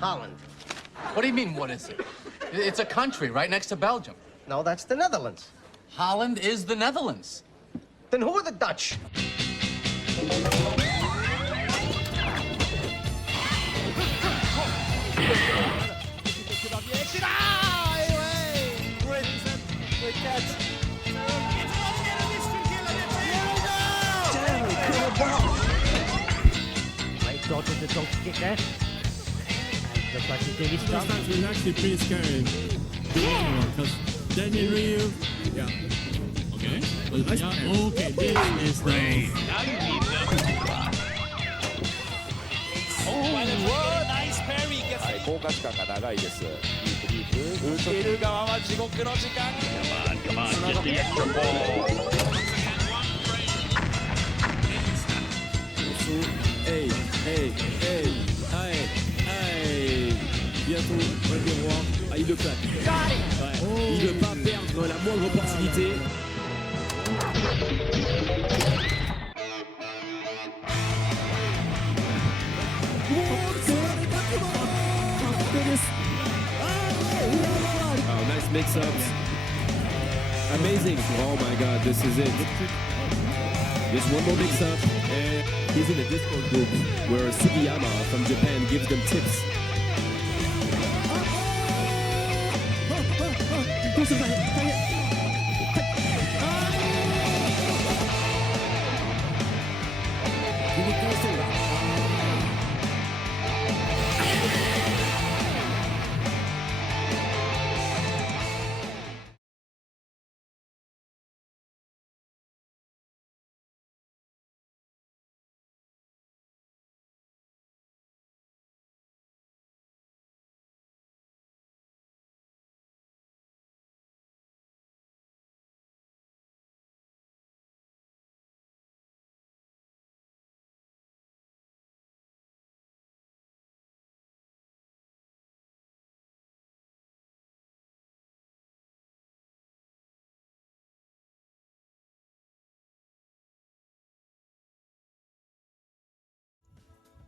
Holland. What do you mean, what is it? It's a country right next to Belgium. No, that's the Netherlands. Holland is the Netherlands. Then who are the Dutch? Dodged the dog kick there. Looks like he did his job. That was actually pretty scary. Because Daniel Ryu. Yeah. Okay. Yeah, okay, this is the. Now you need them. Oh, nice parry. 高架時間が長いです。ディープ。受ける側は地獄の時間。Come on, get the extra ball. Hey, hey, hey, hey, hey. Bientôt, on va le voir. Ah, il le plaque. Ouais. Oh. Il ne veut pas perdre la moindre opportunité. Oh, nice mix-ups. Amazing. Oh my god, this is it. Just one more mix-up. And he's in a Discord group where Sugiyama from Japan gives them tips.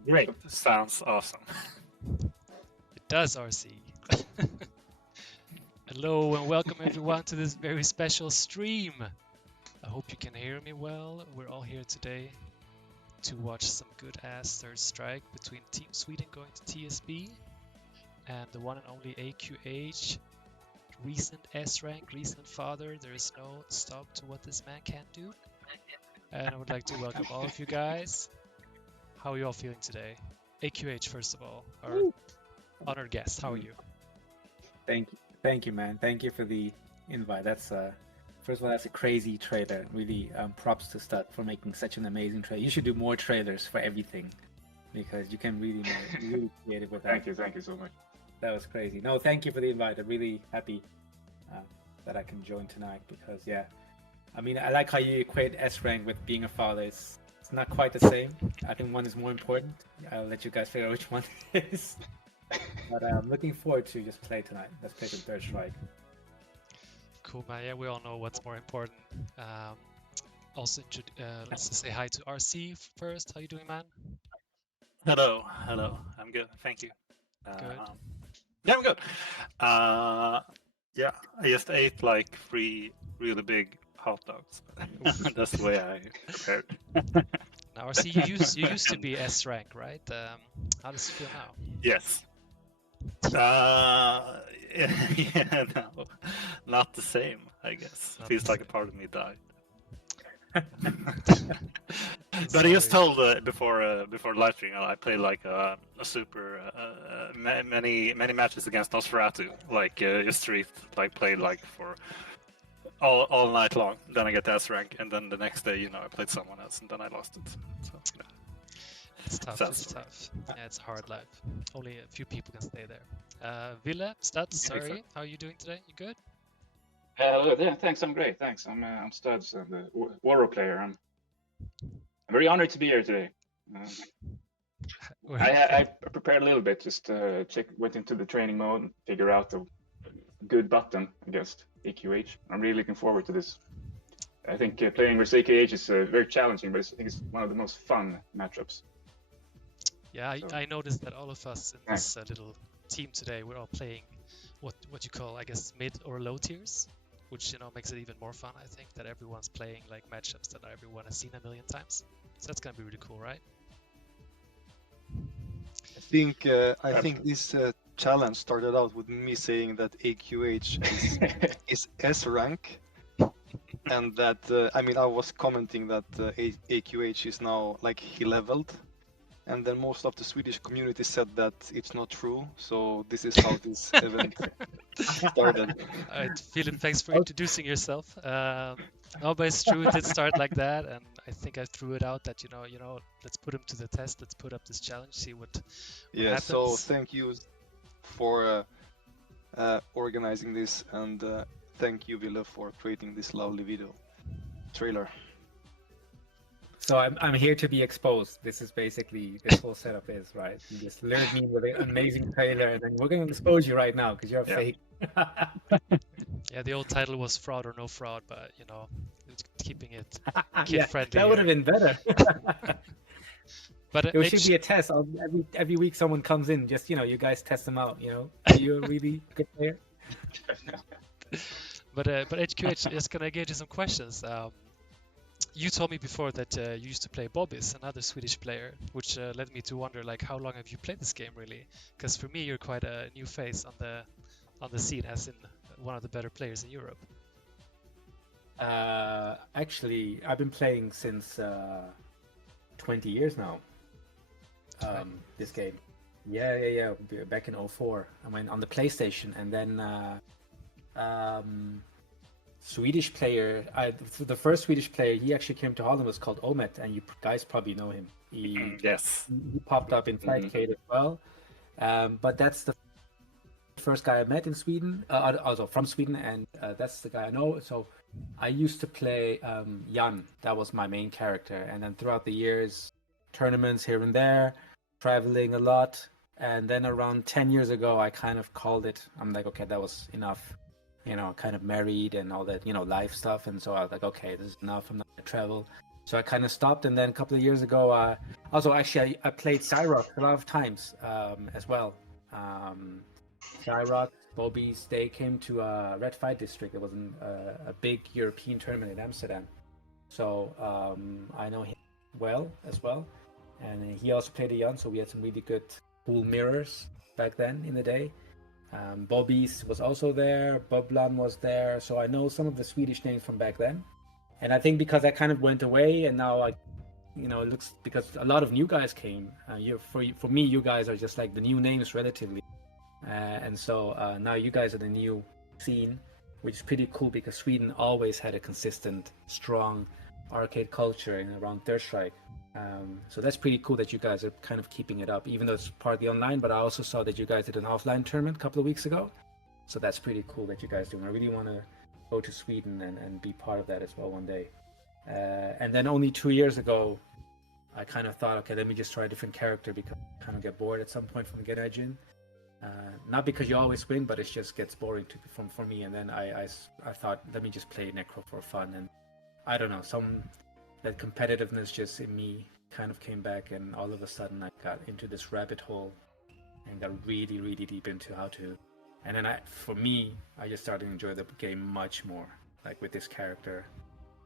Great. Sounds awesome. It does, RC. Hello and welcome everyone to this very special stream. I hope you can hear me well. We're all here today to watch some good-ass third strike between Team Sweden going to TSB and the one and only AQH. Recent S-rank, recent father. There is no stop to what this man can do. And I would like to welcome all of you guys. How are you all feeling today? AQH, first of all, our honored guest. How are you? Thank you, man. Thank you for the invite. That's first of all, that's a crazy trailer. Really, props to Stud for making such an amazing trailer. You should do more trailers for everything, because you can really make really creative with that. Thank you so much. That was crazy. No, thank you for the invite. I'm really happy that I can join tonight, because yeah, I mean, I like how you equate S rank with being a father. It's not quite the same. I think one is more important. I'll let you guys figure out which one is. But I'm looking forward to just play tonight. Let's play the third strike. Cool, man. Yeah, we all know what's more important. Also, let's just say hi to RC first. How you doing, man? Hello. I'm good. Thank you. Good. Yeah, I'm good. Yeah, I just ate like 3 really big hot dogs. That's the way I prepared. Now, RC, you used to be S rank, right? How does it feel now? Yes. Yeah, no, not the same, I guess. Feels like a part of me died. But I just told before live stream, I played like a super many matches against Nosferatu, like just like played like for all night long. Then I get the S rank, and then the next day, I played someone else, and then I lost it. So yeah. It's tough. It's tough. Yeah, it's a hard life. Only a few people can stay there. Ville, Studs, sorry. How are you doing today? You good? Yeah, thanks. I'm great. Thanks. I'm Studs, I'm the Warrior player. I'm very honored to be here today. I prepared a little bit, just went into the training mode and figure out a good button against AQH. I'm really looking forward to this. I think playing with AQH is very challenging, but I think it's one of the most fun matchups. Yeah, So- I noticed that all of us in this little team today, we're all playing what you call, I guess, mid or low tiers, which makes it even more fun. I think that everyone's playing like matchups that everyone has seen a million times. So that's gonna be really cool, right? I think this challenge started out with me saying that AQH is S rank, and that I was commenting that AQH is now like he leveled, and then most of the Swedish community said that it's not true. So this is how this event started. All right, Philip, thanks for introducing yourself. No, but it's true. It did start like that, and I think I threw it out that let's put him to the test. Let's put up this challenge, see what Yeah. happens. So thank you for organizing this, and thank you, Ville, for creating this lovely video trailer. So I'm here to be exposed. This is basically this whole setup is, right? You just lured me with an amazing trailer, and then we're going to expose you right now because you're fake. Yeah, the old title was Fraud or No Fraud, but it's keeping it Yeah, kid-friendly. that would have been better. But There should be a test. Every week someone comes in, just you guys test them out. Are you a really good player? But HQH, just gonna get you some questions. You told me before that you used to play Bobbys, another Swedish player, which led me to wonder, like, how long have you played this game really? Because for me, you're quite a new face on the scene, as in one of the better players in Europe. Actually, I've been playing since 20 years now. This game. Yeah. Back in 04. I went on the PlayStation, and then Swedish player. The first Swedish player, he actually came to Holland, was called Omet, and you guys probably know him. Yes. He popped up in Flightcade as well. But that's the first guy I met in Sweden, also from Sweden, and that's the guy I know. So I used to play Jan. That was my main character, and then throughout the years, tournaments here and there, traveling a lot, and then around 10 years ago, I kind of called it. I'm like, okay, that was enough. Kind of married and all that, life stuff, and so I was like, okay, this is enough. I'm not gonna travel. So I kind of stopped, and then a couple of years ago, also actually I played Cyrock a lot of times as well. Cyrock, Bobbies, they came to Red Fight District. It was a big European tournament in Amsterdam. So I know him well as well. And he also played a Jan, so we had some really good, cool mirrors back then in the day. Bobbies was also there, Boblan was there. So I know some of the Swedish names from back then. And I think because that kind of went away, and now it looks, because a lot of new guys came. For me, you guys are just like the new names relatively. And so now you guys are the new scene, which is pretty cool because Sweden always had a consistent, strong arcade culture in around Third Strike. So that's pretty cool that you guys are kind of keeping it up, even though it's partly online. But I also saw that you guys did an offline tournament a couple of weeks ago. So that's pretty cool that you guys do. And I really want to go to Sweden and be part of that as well one day. And then only 2 years ago, I kind of thought, okay, let me just try a different character because I kind of get bored at some point from Get Edge in. Not because you always win, but it just gets boring for me. And then I thought, let me just play Necro for fun. And I don't know, that competitiveness just in me kind of came back, and all of a sudden I got into this rabbit hole and got really, really deep into how to. And then I just started to enjoy the game much more, like with this character,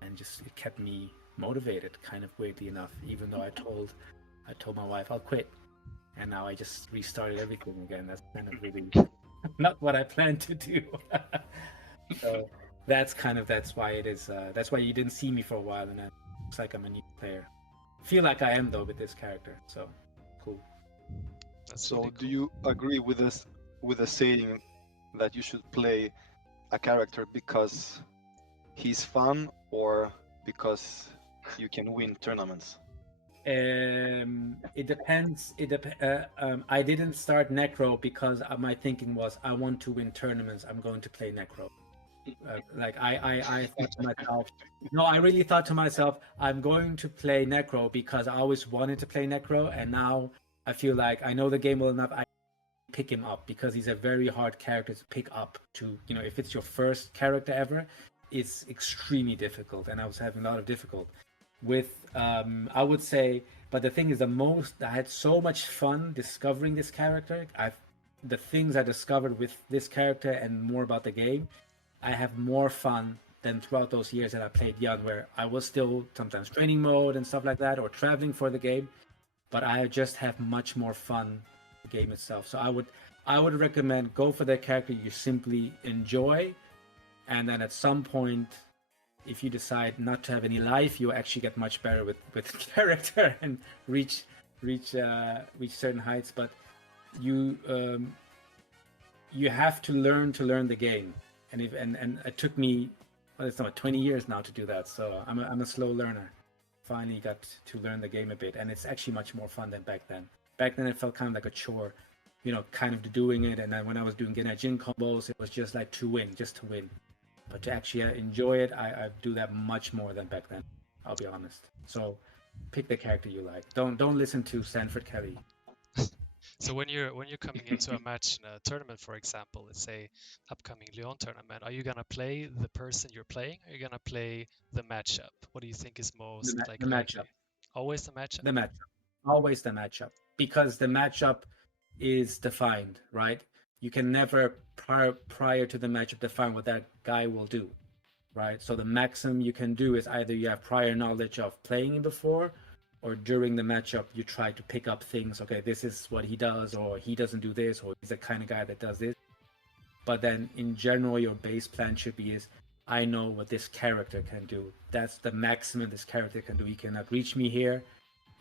and just it kept me motivated, kind of weirdly enough. Even though I told my wife I'll quit, and now I just restarted everything again. That's kind of really not what I planned to do. So that's why it is. That's why you didn't see me for a while, and it looks like I'm a new player. Feel like I am though with this character. So cool. So do you agree with the saying that you should play a character because he's fun or because you can win tournaments? It depends. I didn't start Necro because my thinking was I want to win tournaments. I'm going to play Necro. I thought to myself, no, I really thought to myself, I'm going to play Necro because I always wanted to play Necro, and now I feel like I know the game well enough. I pick him up because he's a very hard character to pick up. If it's your first character ever, it's extremely difficult, and I was having a lot of difficulty. with I would say, but the thing is, I had so much fun discovering this character. The things I discovered with this character and more about the game, I have more fun than throughout those years that I played Young, where I was still sometimes training mode and stuff like that, or traveling for the game. But I just have much more fun the game itself. So I would recommend go for the character you simply enjoy, and then at some point, if you decide not to have any life, you actually get much better with the character and reach certain heights. But you have to learn the game, and it took me, well, it's not 20 years now to do that. So I'm a slow learner. Finally got to learn the game a bit, and it's actually much more fun than back then. Back then it felt kind of like a chore, kind of doing it. And then when I was doing Genajin combos, it was just like to win. But to actually enjoy it, I do that much more than back then. I'll be honest. So pick the character you like. Don't listen to Sanford Kelly. So when you're coming into a match in a tournament, for example, let's say upcoming Lyon tournament, are you gonna play the person you're playing? Or are you gonna play the matchup? What do you think is most The likely? matchup. Always the matchup. The matchup. Always the matchup, because the matchup is defined, right? You can never prior to the matchup define what that guy will do, right? So the maximum you can do is either you have prior knowledge of playing him before, or during the matchup you try to pick up things. Okay, this is what he does, or he doesn't do this, or he's the kind of guy that does this. But then in general, your base plan should be is, I know what this character can do. That's the maximum this character can do. He cannot reach me here.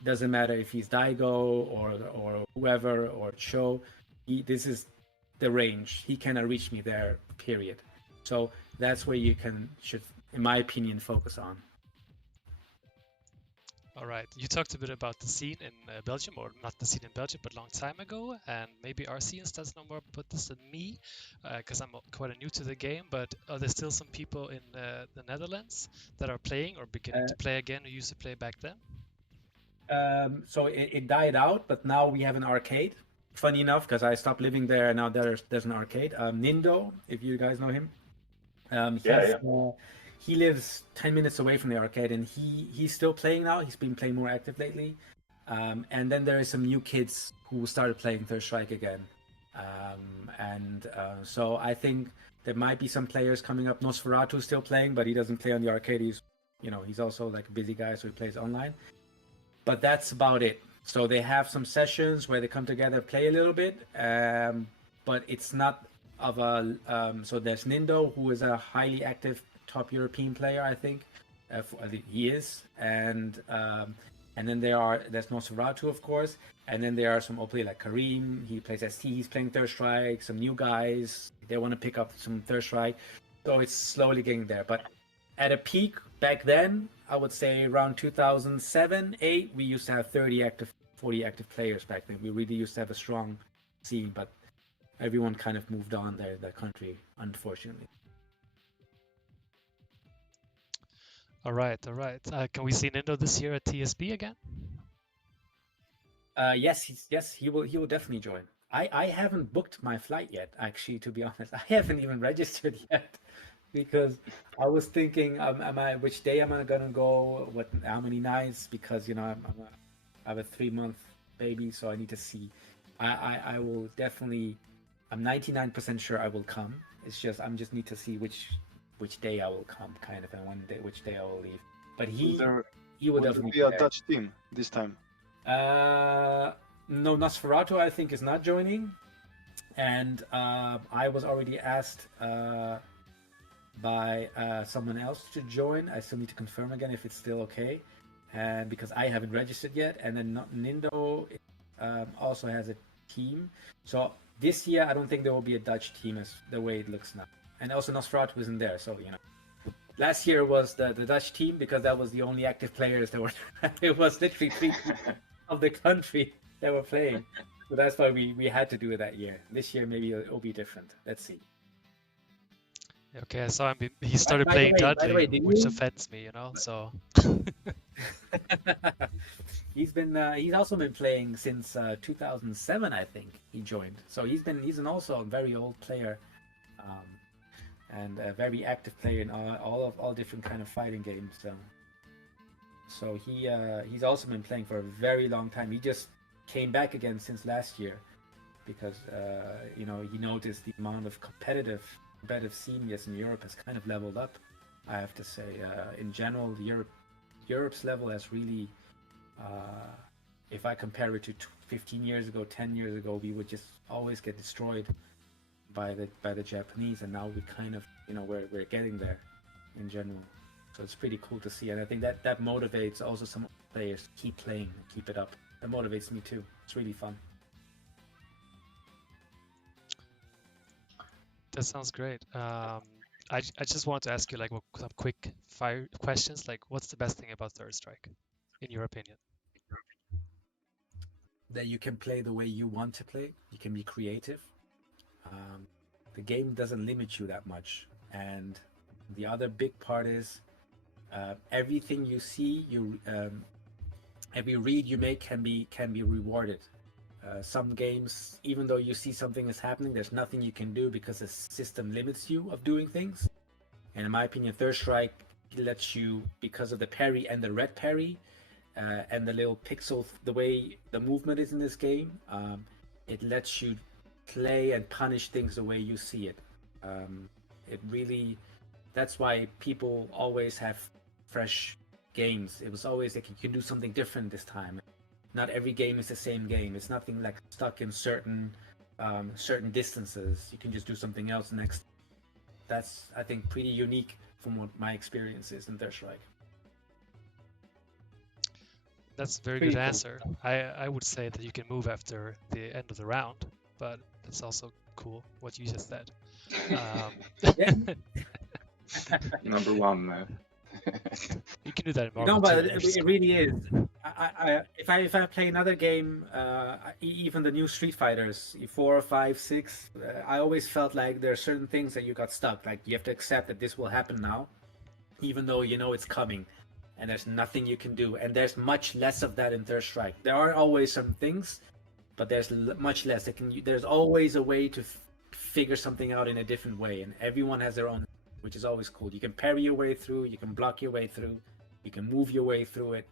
Doesn't matter if he's Daigo or whoever or Cho. This is the range. He cannot reach me there, period. So that's where you should, in my opinion, focus on. All right. You talked a bit about the scene in Belgium, or not the scene in Belgium, but a long time ago. And maybe our scenes does know more about this than me, because I'm quite new to the game. But are there still some people in the Netherlands that are playing or beginning to play again who used to play back then? So it died out, but now we have an arcade. Funny enough, because I stopped living there, and now there's an arcade. Nindo, if you guys know him. He lives 10 minutes away from the arcade, and he's still playing now. He's been playing more active lately. And then there is some new kids who started playing Third Strike again. So I think there might be some players coming up. Nosferatu is still playing, but he doesn't play on the arcade. He's also like a busy guy, so he plays online. But that's about it. So they have some sessions where they come together, play a little bit, but it's not of a... so there's Nindo, who is a highly active top European player, I think. He is. And then there's Nosferatu, of course. And then there are some OP like Kareem. He plays ST. He's playing Third Strike. Some new guys. They want to pick up some Third Strike. So it's slowly getting there. But at a peak back then, I would say around 2007, 8, we used to have 40 active players back then. We really used to have a strong scene, but everyone kind of moved on their country, unfortunately. All right. Can we see Nindo this year at TSB again? Yes, he will definitely join. I haven't booked my flight yet, actually, to be honest. I haven't even registered yet. Because I was thinking, which day am I gonna go? How many nights? Because I have a 3-month baby, so I need to see. I will definitely. I'm 99% sure I will come. It's just just need to see which day I will come, kind of, and which day I will leave. But he will definitely be a Dutch team this time. No, Nosferatu I think is not joining, and I was already asked by someone else to join. I still need to confirm again if it's still okay, and because I haven't registered yet. And then Nindo also has a team. So this year I don't think there will be a Dutch team as the way it looks now. And also Nosferatu isn't there, so last year was the Dutch team because that was the only active players that were. It was literally 3 of the country that were playing, so that's why we had to do it that year. This year maybe it'll be different. Let's see. Okay, I saw him. He started playing Dudley, which offends me, So he's also been playing since 2007, I think. He joined, so he's also a very old player, and a very active player in all different kind of fighting games. So So he's also been playing for a very long time. He just came back again since last year because you know, he noticed the amount of competitive scene, yes, in Europe has kind of leveled up. I have to say, in general, Europe's level has really, if I compare it to 15 years ago, 10 years ago, we would just always get destroyed by the Japanese, and now we kind of, you know, we're getting there in general. So it's pretty cool to see, and I think that motivates also some players to keep playing, keep it up. That motivates me too. It's really fun. That sounds great. I just want to ask you like some quick fire questions. Like, what's the best thing about Third Strike, in your opinion? That you can play the way you want to play. You can be creative. The game doesn't limit you that much. And the other big part is everything you see, every read you make can be rewarded. Some games, even though you see something is happening, there's nothing you can do because the system limits you of doing things. And in my opinion, Third Strike lets you, because of the parry and the red parry, and the little pixel, the way the movement is in this game, it lets you play and punish things the way you see it. It really, that's why people always have fresh games. It was always like, you can do something different this time. Not every game is the same game. It's nothing like stuck in certain distances. You can just do something else next. That's, I think, pretty unique from what my experience is in Third Strike. That's a very good answer. I would say that you can move after the end of the round, but it's also cool what you just said. Number one. You can do that in Marvel. No, but it really is. If I play another game, even the new Street Fighters, 4, 5, 6, I always felt like there are certain things that you got stuck. Like, you have to accept that this will happen now, even though you know it's coming, and there's nothing you can do. And there's much less of that in Third Strike. There are always some things, but there's much less. There's always a way to figure something out in a different way, and everyone has their own, which is always cool. You can parry your way through, you can block your way through, you can move your way through it,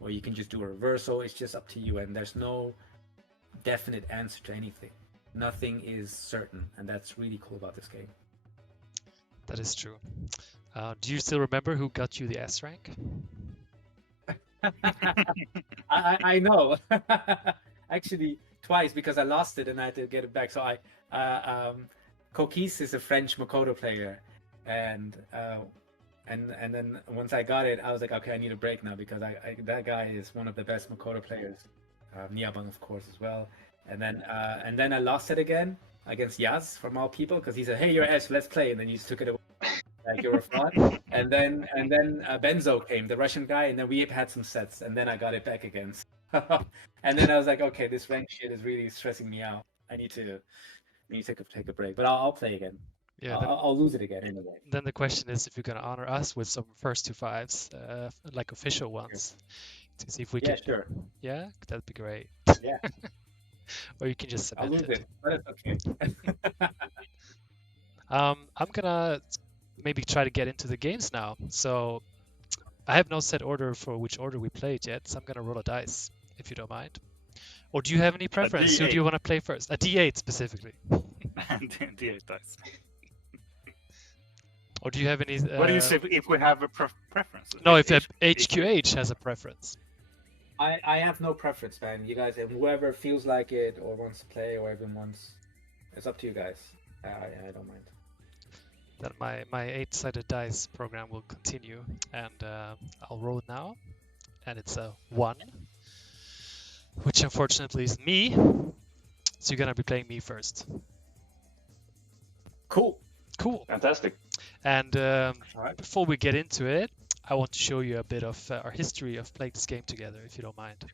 or you can just do a reversal. It's just up to you, and there's no definite answer to anything. Nothing is certain, and that's really cool about this game. That is true. Do you still remember who got you the S rank? I know. Actually, twice, because I lost it and I had to get it back. So Kokis is a French Makoto player, and then once I got it, I was like, okay, I need a break now, because that guy is one of the best Makoto players. Niabang, of course, as well. And then I lost it again against Yaz, from all people, because he said, hey, you're S, let's play, and then you just took it away like you were fun. And then Benzo came, the Russian guy, and then we had some sets, and then I got it back again. And then I was like, okay, this rank shit is really stressing me out. I need to take a break, but I'll play again. Yeah, I'll lose it again anyway. Then the question is if you're gonna honor us with some first 2 5s, like official ones, to see if we can. Yeah, sure. Yeah, that'd be great. Yeah. Or you can just I'll submit lose it, but it's okay. I'm gonna maybe try to get into the games now. So I have no set order for which order we played yet, so I'm gonna roll a dice, if you don't mind. Or do you have any preference? Who do you want to play first? A D8 specifically. D8 dice. Or do you have any? What do you say if we have a preference? No, if HQH has a preference. I have no preference, man. You guys, whoever feels like it or wants to play, or even wants, it's up to you guys. I don't mind. Then my 8-sided dice program will continue, and I'll roll it now, and it's a 1, which unfortunately is me. So you're gonna be playing me first. Cool. Fantastic. And before we get into it, I want to show you a bit of our history of playing this game together, if you don't mind.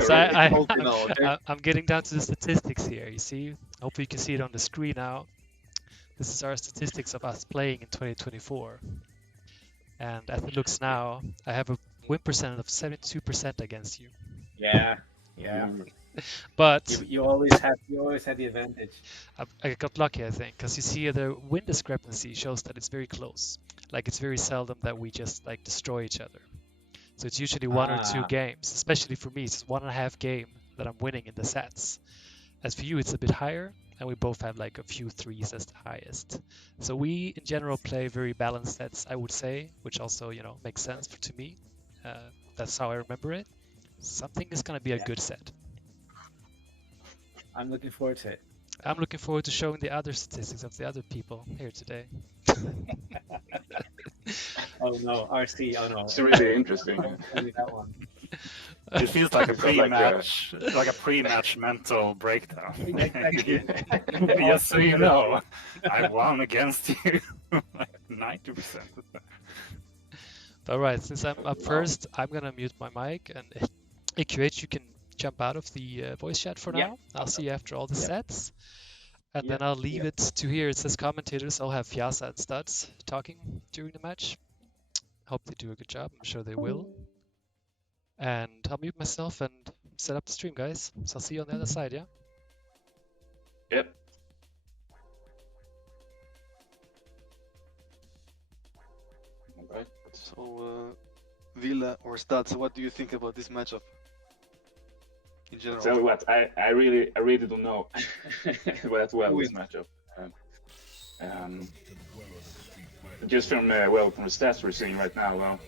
So I'm getting down to the statistics here. You see, hopefully you can see it on the screen now. This is our statistics of us playing in 2024. And as it looks now, I have a win percentage of 72% against you. Yeah. But You always had the advantage. I got lucky, I think, because you see the win discrepancy shows that it's very close. Like it's very seldom that we just like destroy each other. So it's usually one or two games, especially for me, it's 1.5 game that I'm winning in the sets. As for you, it's a bit higher, and we both have like a few threes as the highest. So we, in general, play very balanced sets, I would say, which also, you know, makes sense to me. That's how I remember it. Something is going to be a good set. I'm looking forward to it. I'm looking forward to showing the other statistics of the other people here today. Oh no, RC, oh no. It's really interesting. Only that one. It feels like a It felt like, pre-match, like a pre-match mental breakdown. Exactly. Just so you know, I won against you like 90%. All right, since I'm up first, I'm gonna mute my mic, and AQH, you can jump out of the voice chat for now. I'll see you after all the sets, and then I'll leave it to here. It says commentators. I'll have Fiasa and Studs talking during the match. Hope they do a good job. I'm sure they will. And I'll mute myself and set up the stream, guys. So I'll see you on the other side, yeah? Yep. Alright. So, Villa or Stats, what do you think about this matchup? In general. Tell you what, I really don't know that well this matchup. Just from from the stats we're seeing right now, well,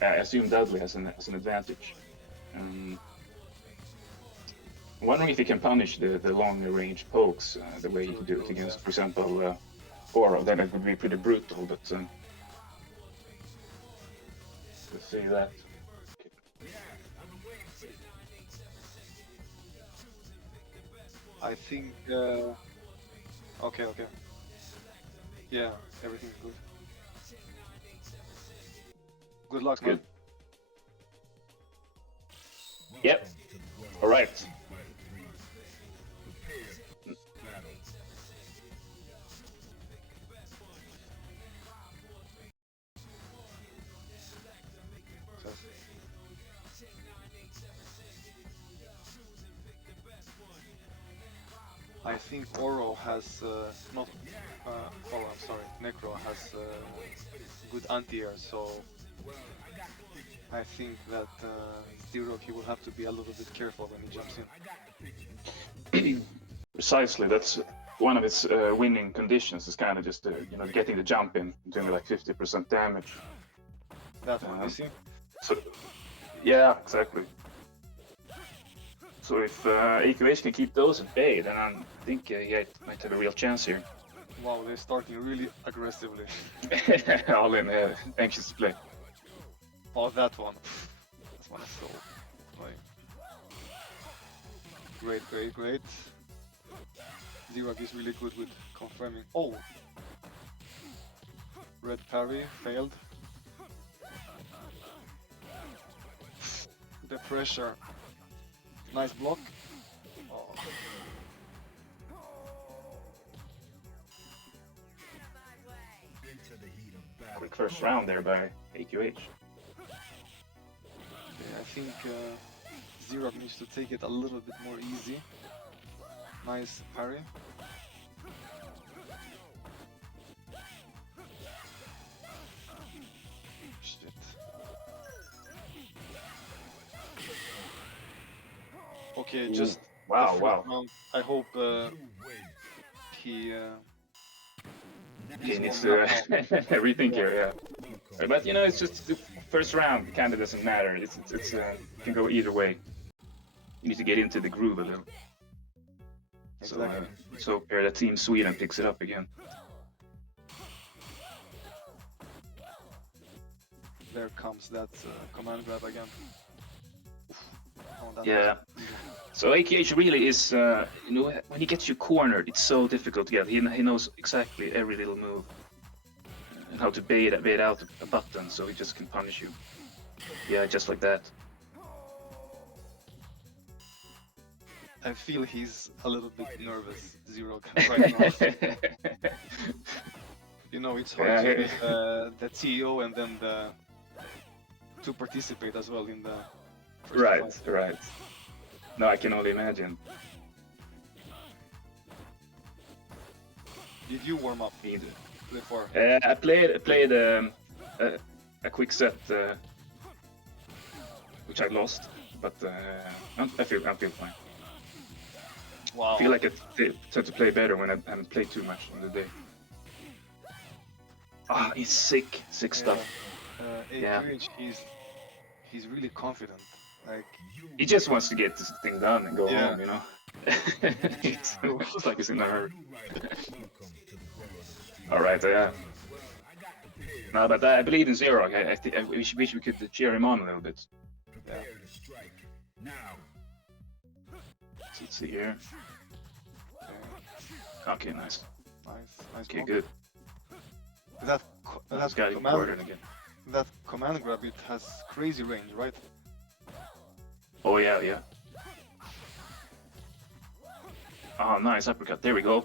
I assume Dudley has an advantage. I'm wondering if he can punish the longer range pokes the way he can do it against, for example, Oro. Then it would be pretty brutal, but let's see that. I think. Okay. Yeah, everything's good. Good luck, man. Good. Yep. All right. I think Oro has not. I'm sorry. Necro has good anti-air, so I think that Zero he will have to be a little bit careful when he jumps in. Precisely. That's one of its winning conditions. Is kind of just getting the jump in, doing like 50% damage. That's what you see. So, yeah, exactly. So if AQH can keep those at bay, then I think he might have a real chance here. Wow, they're starting really aggressively. All in, anxious to play. Oh, that one. This one is so annoying. Great. Zirag is really good with confirming. Oh! Red parry, failed. The pressure. Nice block. Oh. Quick first round there by AQH. I think Zirag needs to take it a little bit more easy. Nice parry. Shit. Okay, just wow. round. I hope he needs to rethink here, yeah. But it's just the first round. Kind of doesn't matter. It can go either way. You need to get into the groove a little. Exactly. So let's hope here that Team Sweden picks it up again. There comes that command grab again. Oh, Yeah. So AQH really is, when he gets you cornered, it's so difficult to get. He knows exactly every little move and how to bait out a button, so he just can punish you. Yeah, just like that. I feel he's a little bit nervous, Zero, right now. It's hard to be the CEO and then to participate as well in the first fight. Right. No, I can only imagine. Did you warm up Either. before? I played a quick set, which I lost, but I feel fine. Wow. I feel like I tend to play better when I haven't played too much in the day. Ah, he's sick stuff. Yeah. AQH, he's really confident. Like He just wants to get this thing done and go Yeah. home, you know. It's almost like he's in a hurry. All right, yeah. No, but I believe in Zero. I wish we could cheer him on a little bit. Yeah. Let's see here. Okay, nice. Nice. Okay, one. good. That That's got it quartered again. that command grab, it has crazy range, right? Oh yeah. Oh, nice uppercut. There we go.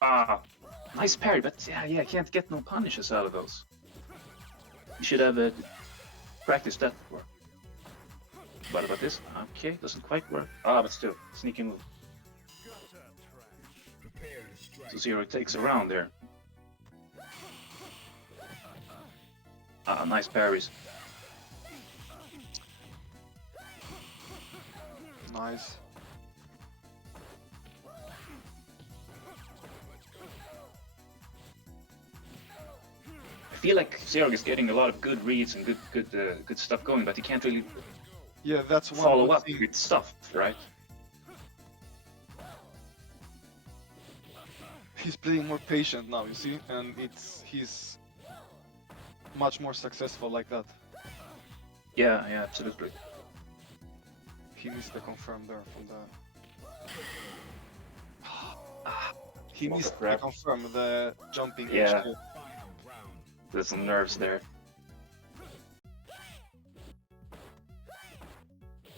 Ah, nice parry, but yeah, I can't get no punishes out of those. You should have practiced that before. What about this? Okay, doesn't quite work. Ah, but still, sneaky move. So Zero takes around there. Ah, nice parries. Nice. I feel like Zero is getting a lot of good reads and good stuff going, but he can't really Yeah, that's one follow good up thing. with stuff, right? He's playing more patient now, you see, and he's much more successful like that. Yeah, absolutely. He missed the confirm there from the. He missed the crap. confirm the jumping. Yeah. HQ. There's some nerves there.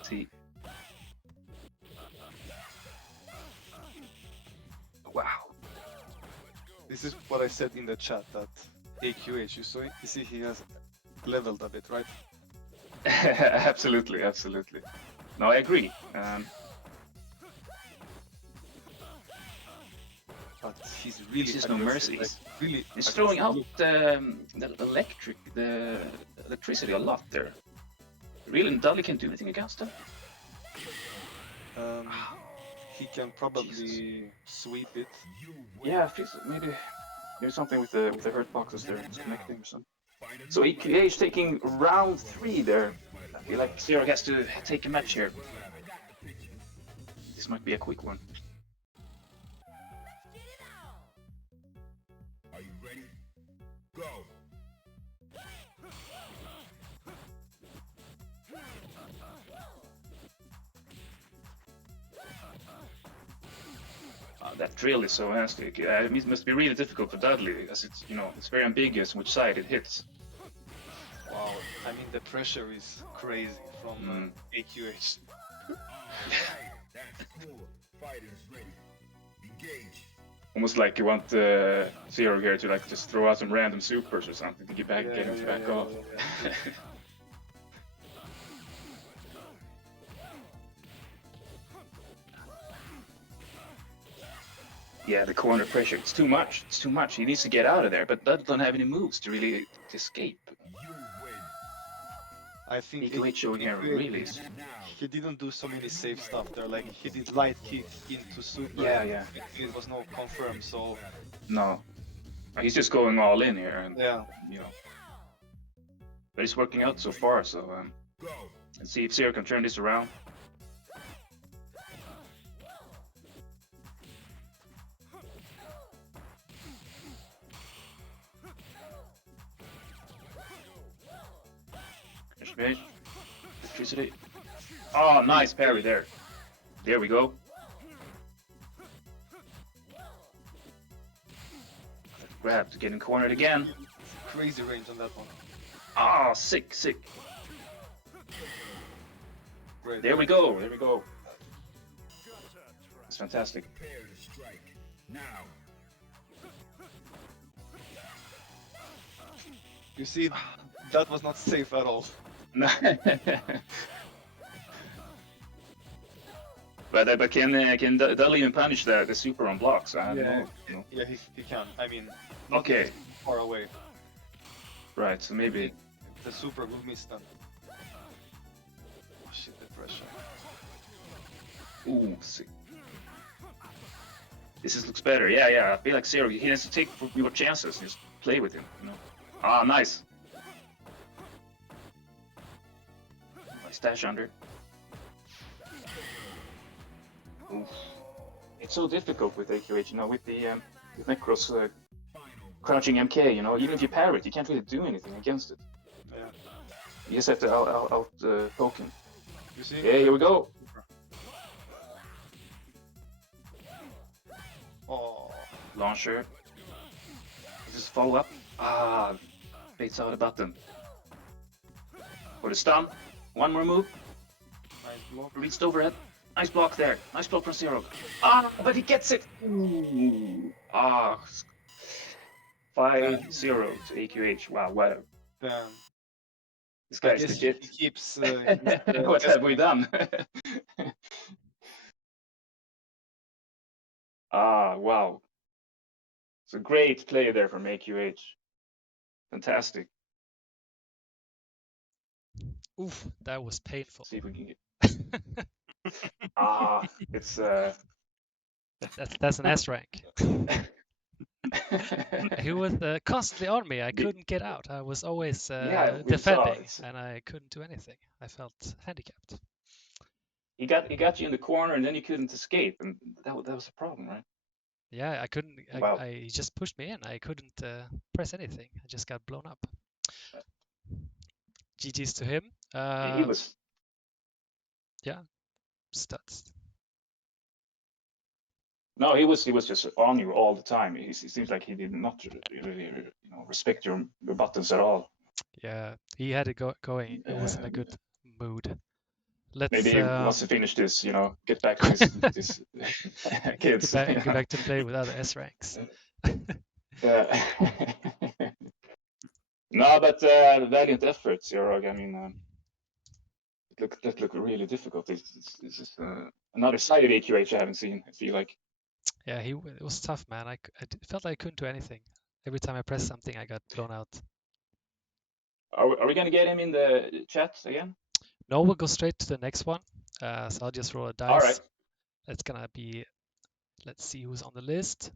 See. Wow. This is what I said in the chat that AQH. You see, he has leveled a bit, right? absolutely. No, I agree. But he's really. There's just no aggressive, mercies. like, really. He's aggressive. throwing out the electricity a lot there. Really, Dudley can't do anything against that. He can probably Jesus. sweep it. Yeah, I feel so. Maybe something with the hurt boxes there, disconnecting or something. So EQH taking round 3 there. I feel like Zero has to take a match here. This might be a quick one. Are you ready? Go! That drill is so nasty. It must be really difficult for Dudley, as it's it's very ambiguous which side it hits. Wow. I mean, the pressure is crazy from AQH. That's cool. Fighters ready. Engage. Almost like you want Zero here to just throw out some random supers or something to get him to back off. Yeah, the corner pressure, it's too much. It's too much. He needs to get out of there, but Dud don't have any moves to really escape. You win. I think EQH showing here really is. he didn't do so many safe stuff there. Like he did light kick into super. Yeah. It was no confirm, so No. He's just going all in here, and yeah. But it's working out so far, so Go. let's see if Zero can turn this around. Electricity. Oh, nice parry there. There we go. Grab to get in cornered again. Crazy range on that one. Ah, sick. Great. There we go. It's fantastic. Prepare to strike. Now. You see, that was not safe at all. But can Dudley even punish the super on blocks? I don't know. No. Yeah, he can. I mean, not Okay. far away. Right, so maybe. The super will miss them. Oh shit, the pressure. Ooh, sick. This looks better. Yeah. I feel like Zero. He has to take your chances. Just play with him. You know. Ah, nice. Nice dash under. Oof. It's so difficult with AQH, you know, with the with Necros crouching MK, you know, even if you parry it, you can't really do anything against it. Yeah. You just have to out poke him. You see? Yeah, here we go. Oh. Launcher. Just follow up. Ah, baits out a button. For the stun. One more move. Nice block. Reached overhead. Nice block there. Nice block from Zero. Ah, but he gets it. Ooh. Ah. 5-0 to AQH. Wow, what? Damn. This I guy's guess legit. he keeps. What have we done? Ah, wow. It's a great play there from AQH. Fantastic. Oof, that was painful. See if we can get. Ah, it's That's an S rank. He was constantly on me. I couldn't get out. I was always Yeah, we saw defending, it. and I couldn't do anything. I felt handicapped. He got you in the corner, and then you couldn't escape, and that was a problem, right? Yeah, I couldn't. Wow. He just pushed me in. I couldn't press anything. I just got blown up. GG's to him. He was. Yeah, studs. No, he was just on you all the time. He seems like he did not really, you know, respect your buttons at all. Yeah, he had it going. It was in a good mood. Let's Maybe he wants to finish this, you know, get back to his kids. get back to play with other S ranks. No, but valiant effort, Zerog. I mean, that looked really difficult. This is another side of AQH I haven't seen. I feel like. Yeah, it was tough, man. I felt like I couldn't do anything. Every time I pressed something, I got blown out. Are we gonna get him in the chat again? No, we'll go straight to the next one. So I'll just roll a dice. All right. It's gonna be. Let's see who's on the list.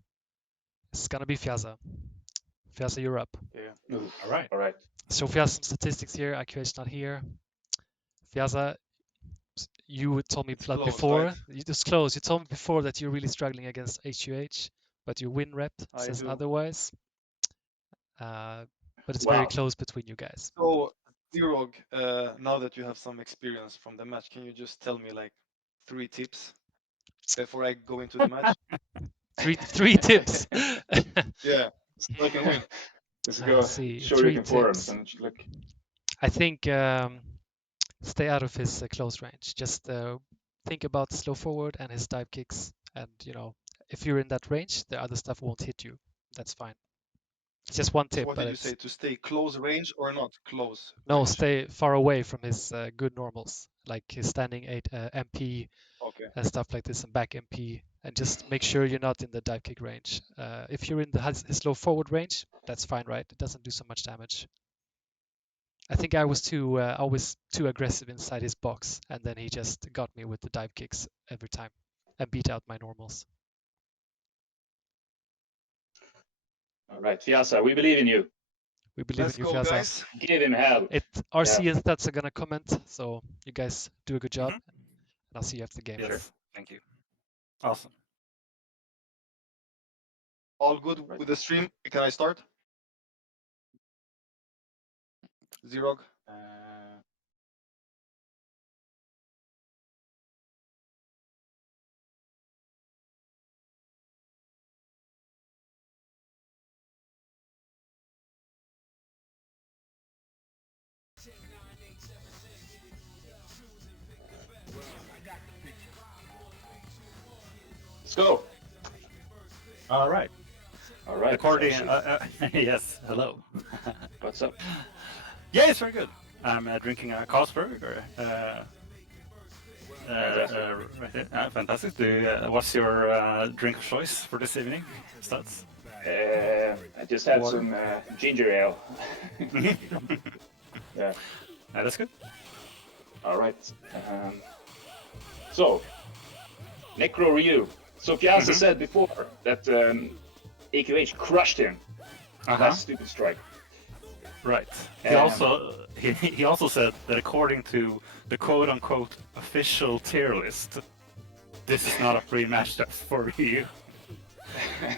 It's gonna be Fjaza. Fjaza, you're up. Yeah. All right. All right. So Fjaza, some statistics here. AQH not here. Fjaza, you told me close, before. right? It's close. You told me before that you're really struggling against HUH, but your win rep says do. otherwise. But it's Wow. very close between you guys. So, Zerog, now that you have some experience from the match, can you just tell me like 3 tips before I go into the match? Three tips. Yeah, so I can win. Let's go. See, Show 3 you can forums tips. and look. I think stay out of his close range. Just think about slow forward and his dive kicks, and you know, if you're in that range, the other stuff won't hit you. That's fine. It's just one So tip. what but did you say? To stay close range or not close? No, range? stay far away from his good normals, like his standing 8 MP Okay. and stuff like this, and back MP, and just make sure you're not in the dive kick range. If you're in his low forward range, that's fine, right? It doesn't do so much damage. I think I was always too aggressive inside his box, and then he just got me with the dive kicks every time and beat out my normals. All right, Fjaza, we believe in you. We believe Let's in you, go, Fjaza. guys. Give him hell. RC and Stats are gonna comment, so you guys do a good job, and I'll see you after the game. Yes. Thank you. Awesome. All good with the stream? Can I start? Zerog? Let's go. All right. All right. According, yes, hello. But What's up? Yeah, it's very good. I'm drinking a Carlsberg. Right here. Fantastic. What's your drink of choice for this evening, Studs? I just had some ginger ale. Yeah. That's good. All right. So, Necro Ryu. So Piazza said before that AQH crushed him. Last stupid strike. Right. He also said that according to the quote-unquote official tier list, this is not a free matchup for you.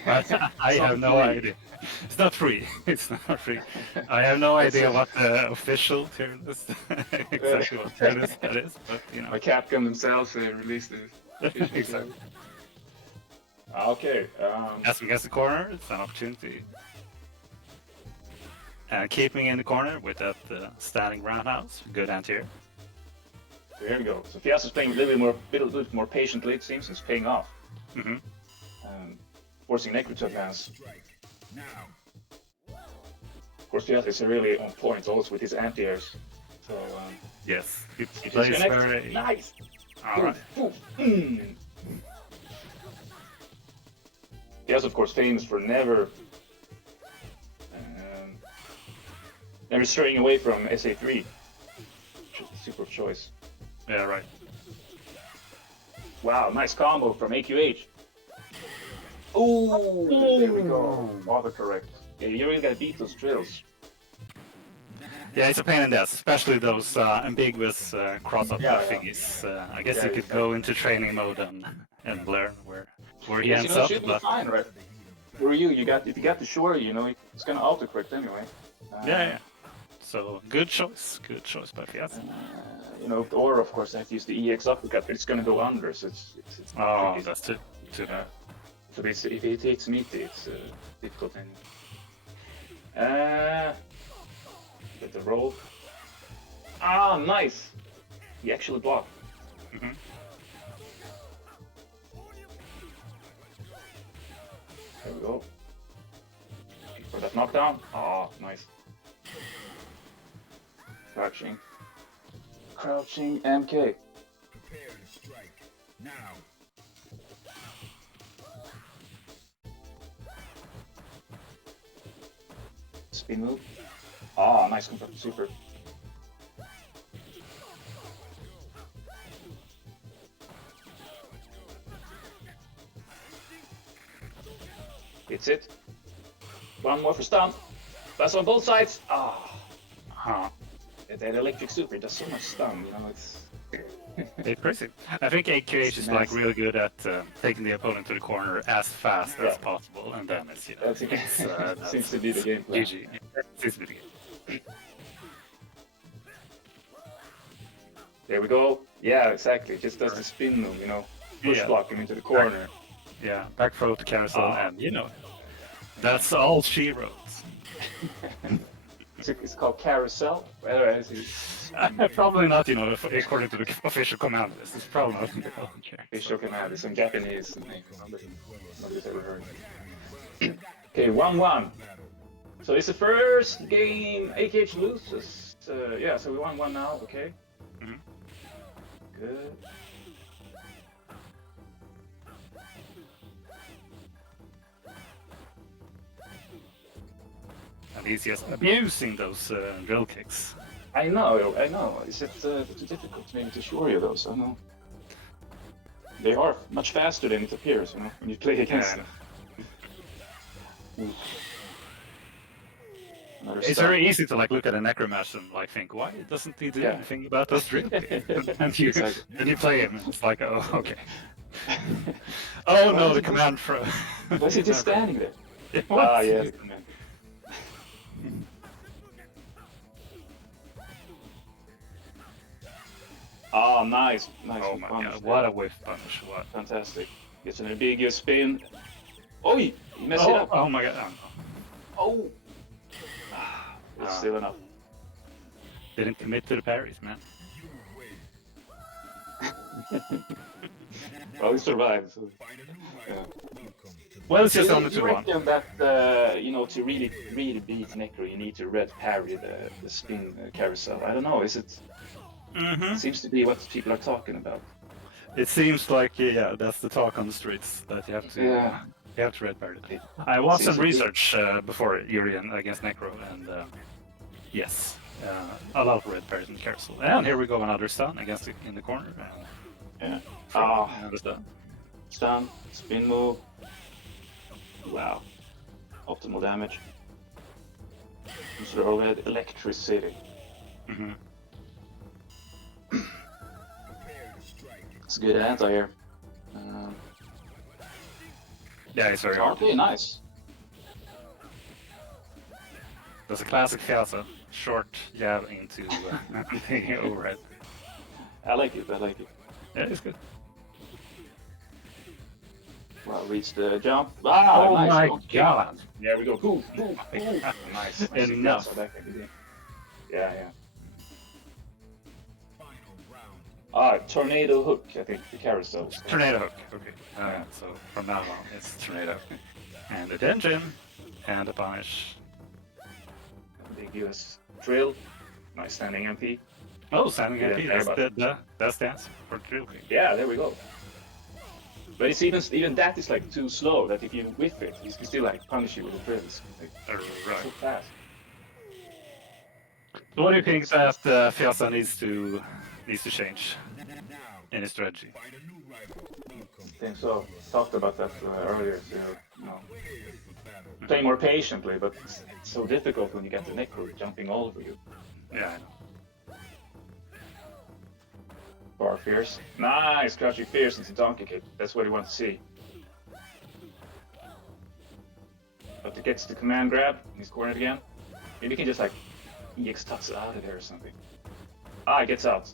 I have no idea. It's not free. It's not free. I have no idea what the official tier list exactly what tier list that is, but you know. By Capcom themselves, they released it. Exactly. Okay. As we get the corner, it's an opportunity. And keeping in the corner with that standing roundhouse, good anti-air. There we go. So Piazza's playing a little bit more patiently, it seems. It's paying off. Forcing Necro to advance. Of course, Piazza is really on point also with his anti-airs. So, yes, he plays very... Nice! Alright. Piazza, of course, famous for never straying away from SA3. Which is a super choice. Yeah, right. Wow, nice combo from AQH. Oh, there we go. Autocorrect. Yeah, you really gotta beat those drills. Yeah, it's a pain in the ass, especially those ambiguous cross-up thingies. I guess you could go into training mode and learn where he ends up. Should be fine, right? Where you got if you got the shore, you know, it's gonna autocorrect anyway. Yeah. So good choice by Piazza. You know, or of course I have to use the EX uppercut, but it's gonna go under, so it's that's too bad. So if it hits meaty, it's difficult anyway. Get the roll. Ah, nice! He actually blocked. There we go. For that knockdown. Oh, nice. Crouching. Crouching MK. Prepare to strike. Now. Spin move. Oh, nice confirmed super. Hits it. One more for stun. That's on both sides. Ah. That electric super does so much stun, you know, it's... It's crazy. I think AQH is like really good at taking the opponent to the corner as fast as possible, and then it's, you know, that seems to be the game plan. GG. Seems to be the game. There we go. Yeah, exactly. Just does the spin move, you know. Push block him into the corner. Yeah, back throw to carousel, and you know, that's all she wrote. It's called carousel. Probably not, you know, according to the official command list. It's probably not official command. It's in Japanese. Nobody's ever heard. Okay, 1-1. So it's the first game AKH loses. Yeah, so we won 1 now. Okay. Good. And he's just abusing those drill kicks. I know. It's too difficult maybe to shore you those. I know. They are much faster than it appears, you know, when you play against them. It's very easy to like look at a Necro match and like think, why doesn't he do anything about those drill kicks? And you play him, and it's like, oh, okay. Oh no, the command throw. Was he just standing there? Yes. Oh, nice. Oh my god, what a whiff punish. What? Fantastic. Gets an ambiguous spin. Oh, he messed it up. Oh my god. Oh. It's still enough. Didn't commit to the parries, man. Well, he survived. So. Well, it's just You- only you 2-1. reckon that you know, to really beat Necro, you need to red parry the spin carousel. I don't know. Is it? Mm-hmm. Seems to be what people are talking about. It seems like that's the talk on the streets that you have to red parry it. I watched some research before Urian against Necro, and yes, a lot of red parries in the carousel. And here we go, another stun against in the corner. And another stun. Stun, spin move. Wow. Optimal damage. Throw it, electricity. Mm-hmm. It's a good anti here. Yeah, it's very hard. Okay, nice. That's a classic Fiasa. Short jab into the overhead. I like it, I like it. Yeah, it's good. Well, reach the jump. Ah, Oh nice. my Okay. god. There we go. Boom, boom, boom. Nice. Enough. Yeah. Tornado hook, I think, the carousel. Tornado hook, okay. So from now on, it's tornado. And a engine, and a punish. Ambiguous drill. Nice standing MP. Oh, standing Yeah, MP, that's the answer for drill kick. Yeah, there we go. But it's even that is like too slow. That if you whiff it, you can still like punish you with the drills. Like, Right. so fast. So what do you think that Fiasa needs to change in his strategy? I think so. Talked about that earlier. So, you know, play more patiently, but it's so difficult when you get the Necro jumping all over you. Yeah, I know. Bar Fierce. Nice! Crouching Fierce into Donkey Kick. That's what you want to see. But to get to the command grab, he's cornered again. Maybe you can just like EX tucks out of there or something. Ah, he gets out.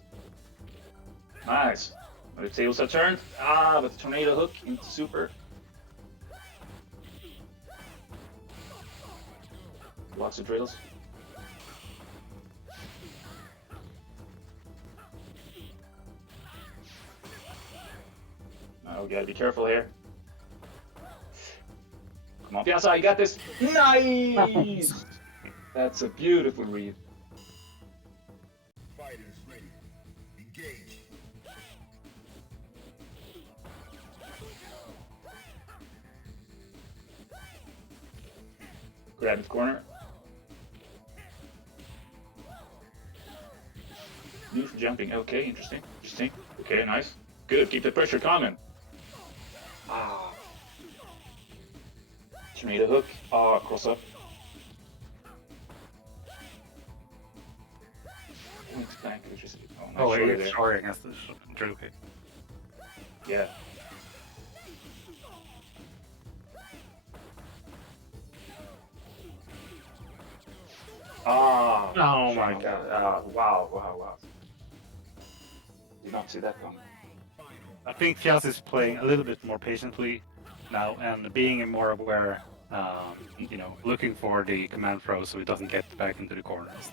Nice. But the tails are turned. Ah, but the tornado hook into super. Lots of drills. Oh, gotta be careful here. Come on, Piazza, you got this. Nice! That's a beautiful read. Fighters ready. Engage. Grab his corner. New for jumping. Okay, interesting. Okay, nice. Good, keep the pressure coming. Ah. Tornado hook. Ah, cross up. Flank, which is, Oh, nice it's short against the drill kick. Yeah. Ah. Oh my god. Wow. Did not see that coming. I think Fias is playing a little bit more patiently now and being more aware, you know, looking for the command throw so he doesn't get back into the corners.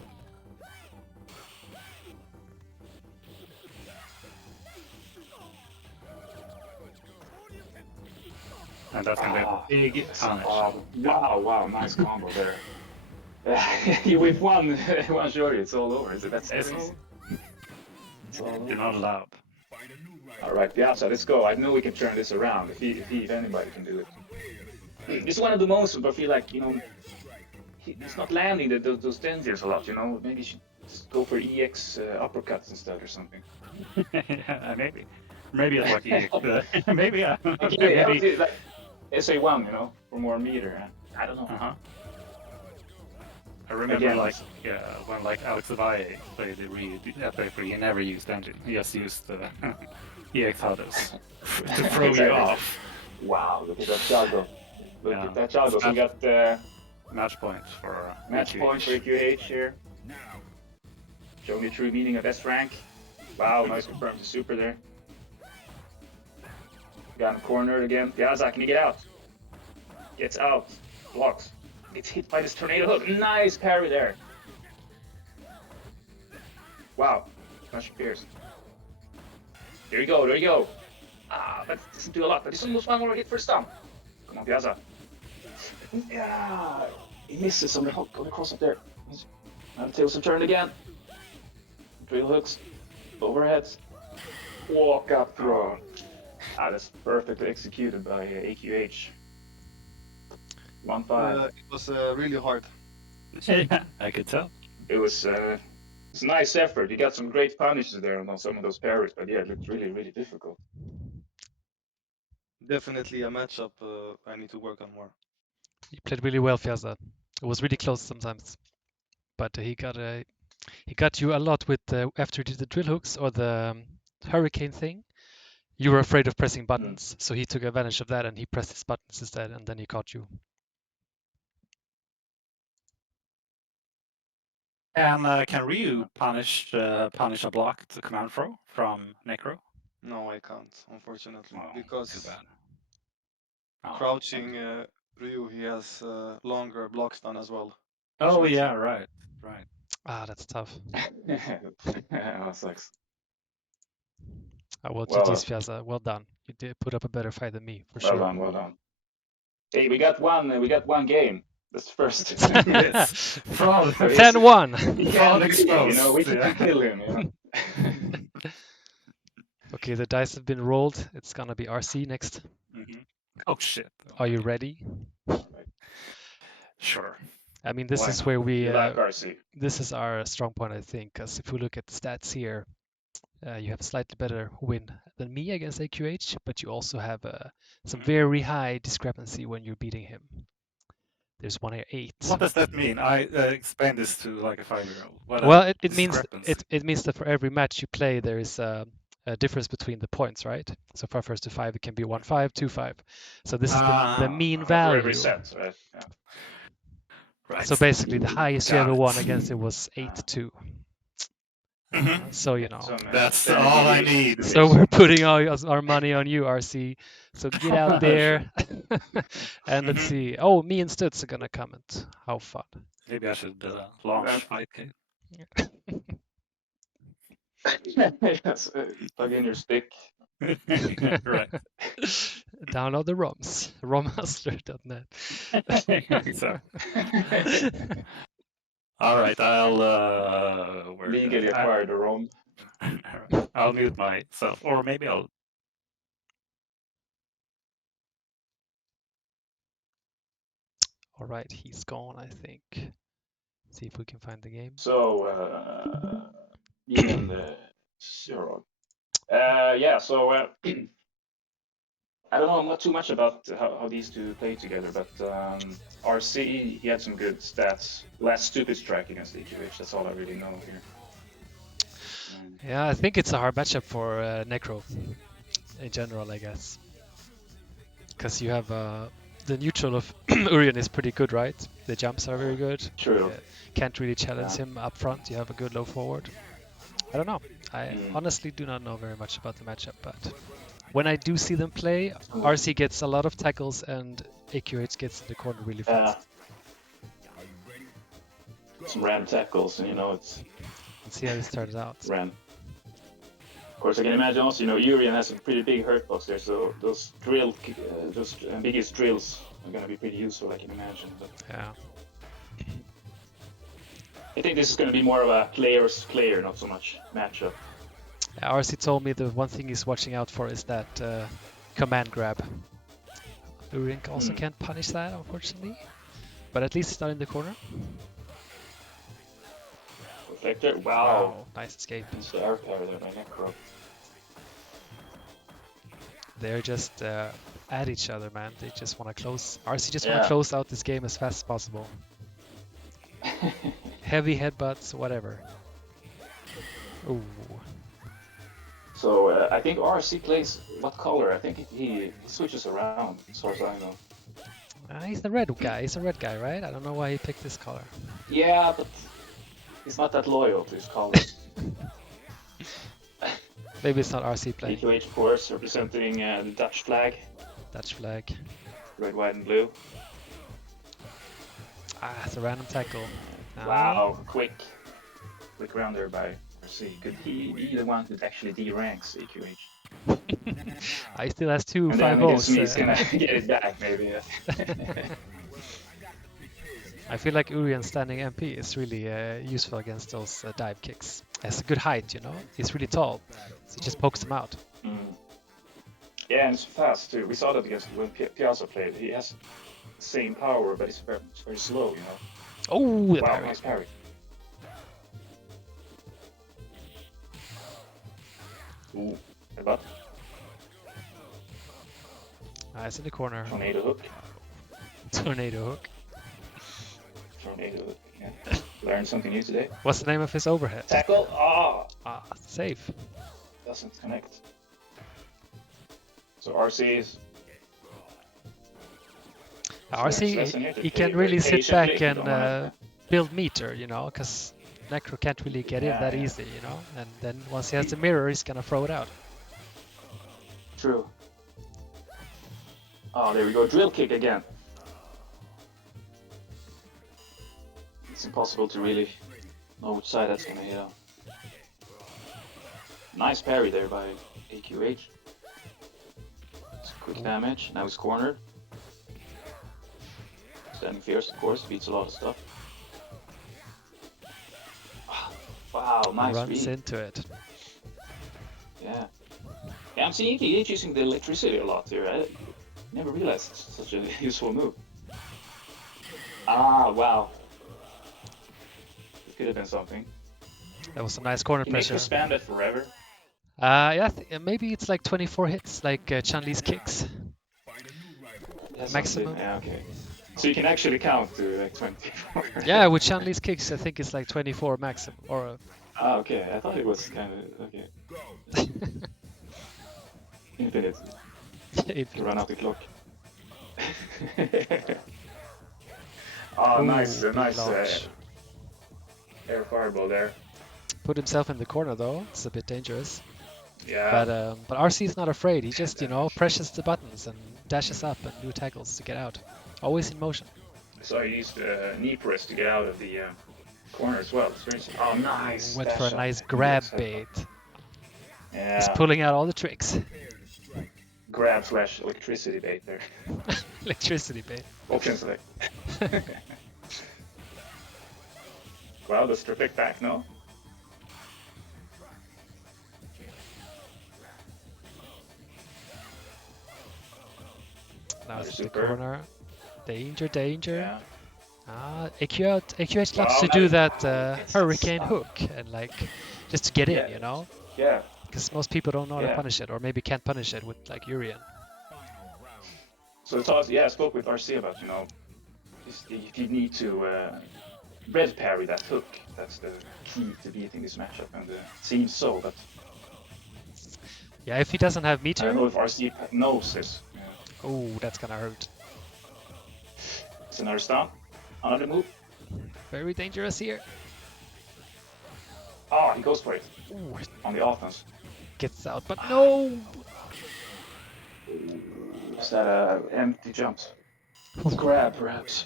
And that's gonna be a big punish. Wow, nice combo there. You whip one shorty, it's all over. That's easy. It's all over. You're not allowed. All right, Piazza, let's go. I know we can turn this around. If anybody can do it. It's one of the moments where I feel like, you know, he's not landing those dangers a lot, you know. Maybe he should just go for EX uppercuts instead or something. Yeah, maybe it's like EX. Maybe. Maybe. Like SA1, you know, for more meter. I don't know. I remember, Again, when Alex Avalle played the Reed at FT5, he never used engine. He just used EX huddles to throw you off. Wow, look at that juggle. Look at that juggle. So we got match point for AQH here. Showing the true meaning of S rank. Wow, nice confirm to super there. Got in the corner again. Piazza, can you get out? Gets out. Blocks. Gets hit by this tornado hook. Nice parry there. Wow. Smash Pierce. There you go. Ah, that doesn't do a lot, but it's almost one more hit for stun. Come on, Piazza. Yeah, he misses on the hook, on the cross up there. And tails a turn again. Drill hooks, overheads, walk up throw. That's perfectly executed by AQH. 1-5. It was really hard. Yeah, I could tell. It's a nice effort. You got some great punishes there on some of those parries, but yeah, it looked really, really difficult. Definitely a matchup I need to work on more. You played really well, Fiazza. It was really close sometimes, but he got you a lot with after you did the drill hooks or the hurricane thing. You were afraid of pressing buttons, so he took advantage of that and he pressed his buttons instead, and then he caught you. Can Ryu punish a blocked command throw from Necro? No, I can't, unfortunately, Oh, because too bad. Oh, crouching Ryu, he has longer block stun as well. Oh makes yeah, right. Ah, that's tough. That sucks. Well, Well, GG's Fiazza. Well done. You did put up a better fight than me, for Well sure. done, well done. Hey, we got one game. That's the first. Yes. Fraud. 10-1. Fraud exposed. You know, we can kill him. You know? Okay, the dice have been rolled. It's gonna be RC next. Oh shit. Are you ready? Sure. I mean, this Why is not? where we. You like RC. This is our strong point, I think, because if we look at the stats here, you have a slightly better win than me against AQH, but you also have some very high discrepancy when you're beating him. There's 1 here 8. What does that mean? I explained this to like a 5-year-old. Well, it means that for every match you play, there is a difference between the points, right? So for first to 5, it can be 1-5, 2-5. So this is the mean value. For every set, right? Yeah. Right. So basically, the highest you Got ever it. won against it was 8-2. So you know. That's all I need. So we're putting our money on you, RC. So get out there and let's see. Oh, me and Stutz are gonna comment. How fun! Maybe I should launch fight game. Yes, plug in your stick. Right. Download the ROMs. romhustler.net. Exactly. All right, I'll legally acquire the ROM. I'll mute myself, or maybe I'll. All right, he's gone, I think. See if we can find the game. So, even the 0. Yeah. So I don't know not too much about how these two play together, but RC, he had some good stats. Last stupid strike against AQH, that's all I really know here. Yeah, I think it's a hard matchup for Necro in general, I guess. Because you have the neutral of Urian is pretty good, right? The jumps are very good. True. Can't really challenge him up front. You have a good low forward. I don't know. I honestly do not know very much about the matchup, but when I do see them play, RC gets a lot of tackles and AQH gets in the corner really fast. Some ram tackles, and you know it's. Let's see how this started out. Ram. Of course, I can imagine also, you know, Urian has some pretty big hurt box there, so those ambiguous drills are going to be pretty useful, I can imagine. But yeah. I think this is going to be more of a player's player, not so much matchup. RC told me the one thing he's watching out for is that command grab. Urian also can't punish that, unfortunately, but at least it's not in the corner. Reflector, wow. Nice escape. It's the air power there by Necro. They're just at each other, man. They just want to close. RC just want to close out this game as fast as possible. Heavy headbutts, whatever. Ooh. So I think RC plays what color? I think he switches around, as far as I know. He's the red guy. He's a red guy, right? I don't know why he picked this color. Yeah, but he's not that loyal to his color. Maybe it's not RC playing. AQH, of course, representing the Dutch flag. Dutch flag. Red, white, and blue. Ah, it's a random tackle. Wow, quick round there by RC. Could he be the one that actually D-ranks AQH? He still has two And then 5-0s. he's gonna get it back, maybe. Yeah. I feel like Urian standing MP is really useful against those dive kicks. He has a good height, you know? He's really tall, so he just pokes them out. Yeah, and it's fast too. We saw that against when Piazza played. He has the same power, but it's very slow, you know? Oh, the wow, parry. nice parry. Ooh, headbutt. Nice in the corner. Tornado hook. Tornado hook. Tornado hook, yeah. Learned something new today. What's the name of his overhead? Tackle. Ah, safe. Doesn't connect. So RC is... RC, he can really sit back and build meter, you know, because Necro can't really get in that easy, you know, and then once he has the mirror, he's gonna throw it out. True. Oh, there we go. Drill kick again. It's impossible to really know which side that's gonna hit on. Nice parry there by AQH. It's quick damage. Now he's cornered. Standing fierce, of course, beats a lot of stuff. Wow, nice Runs read. into it. Yeah. Yeah, I'm seeing AQH using the electricity a lot here. I never realized it's such a useful move. Ah, wow. It could have been something. That was some nice corner Can they pressure. expand it forever? Yeah, maybe it's like 24 hits, like Chun-Li's kicks. Maximum. Yeah, okay. So you can actually count to like 24. Yeah, with Chun-Li's kicks, I think it's like 24 maximum. Or Ah, okay. I thought it was kind of okay. Infinite. To run out the clock. Oh, Ooh, nice, big nice launch. air fireball there. Put himself in the corner though. It's a bit dangerous. Yeah. But RC is not afraid. He just, you know, presses the buttons and dashes up and do tackles to get out. Always in motion. So he used knee press to get out of the corner as well. Oh, nice. Went for a dash nice up. grab Yes, bait. Yeah. He's pulling out all the tricks. Grab / electricity bait there. Electricity bait. Option select. Well, the strip back, no? Now it's the super. corner. Danger, danger. Yeah. AQH loves Wow, to do nice. that hurricane hook and like just to get in, Yeah. you know? Yeah. Because most people don't know how to Yeah. punish it, or maybe can't punish it with like Urian. So it's also, yeah, I spoke with RC about, you know, if you need to red parry that hook, that's the key to beating this matchup, and it seems so, but Yeah, if he doesn't have I meter, don't know if RC knows this. Yeah. oh, that's gonna hurt. It's another stun, another move. Very dangerous here. Oh, he goes for it Ooh, on the offense. gets out, but no! Is that empty jumps? Grab, perhaps.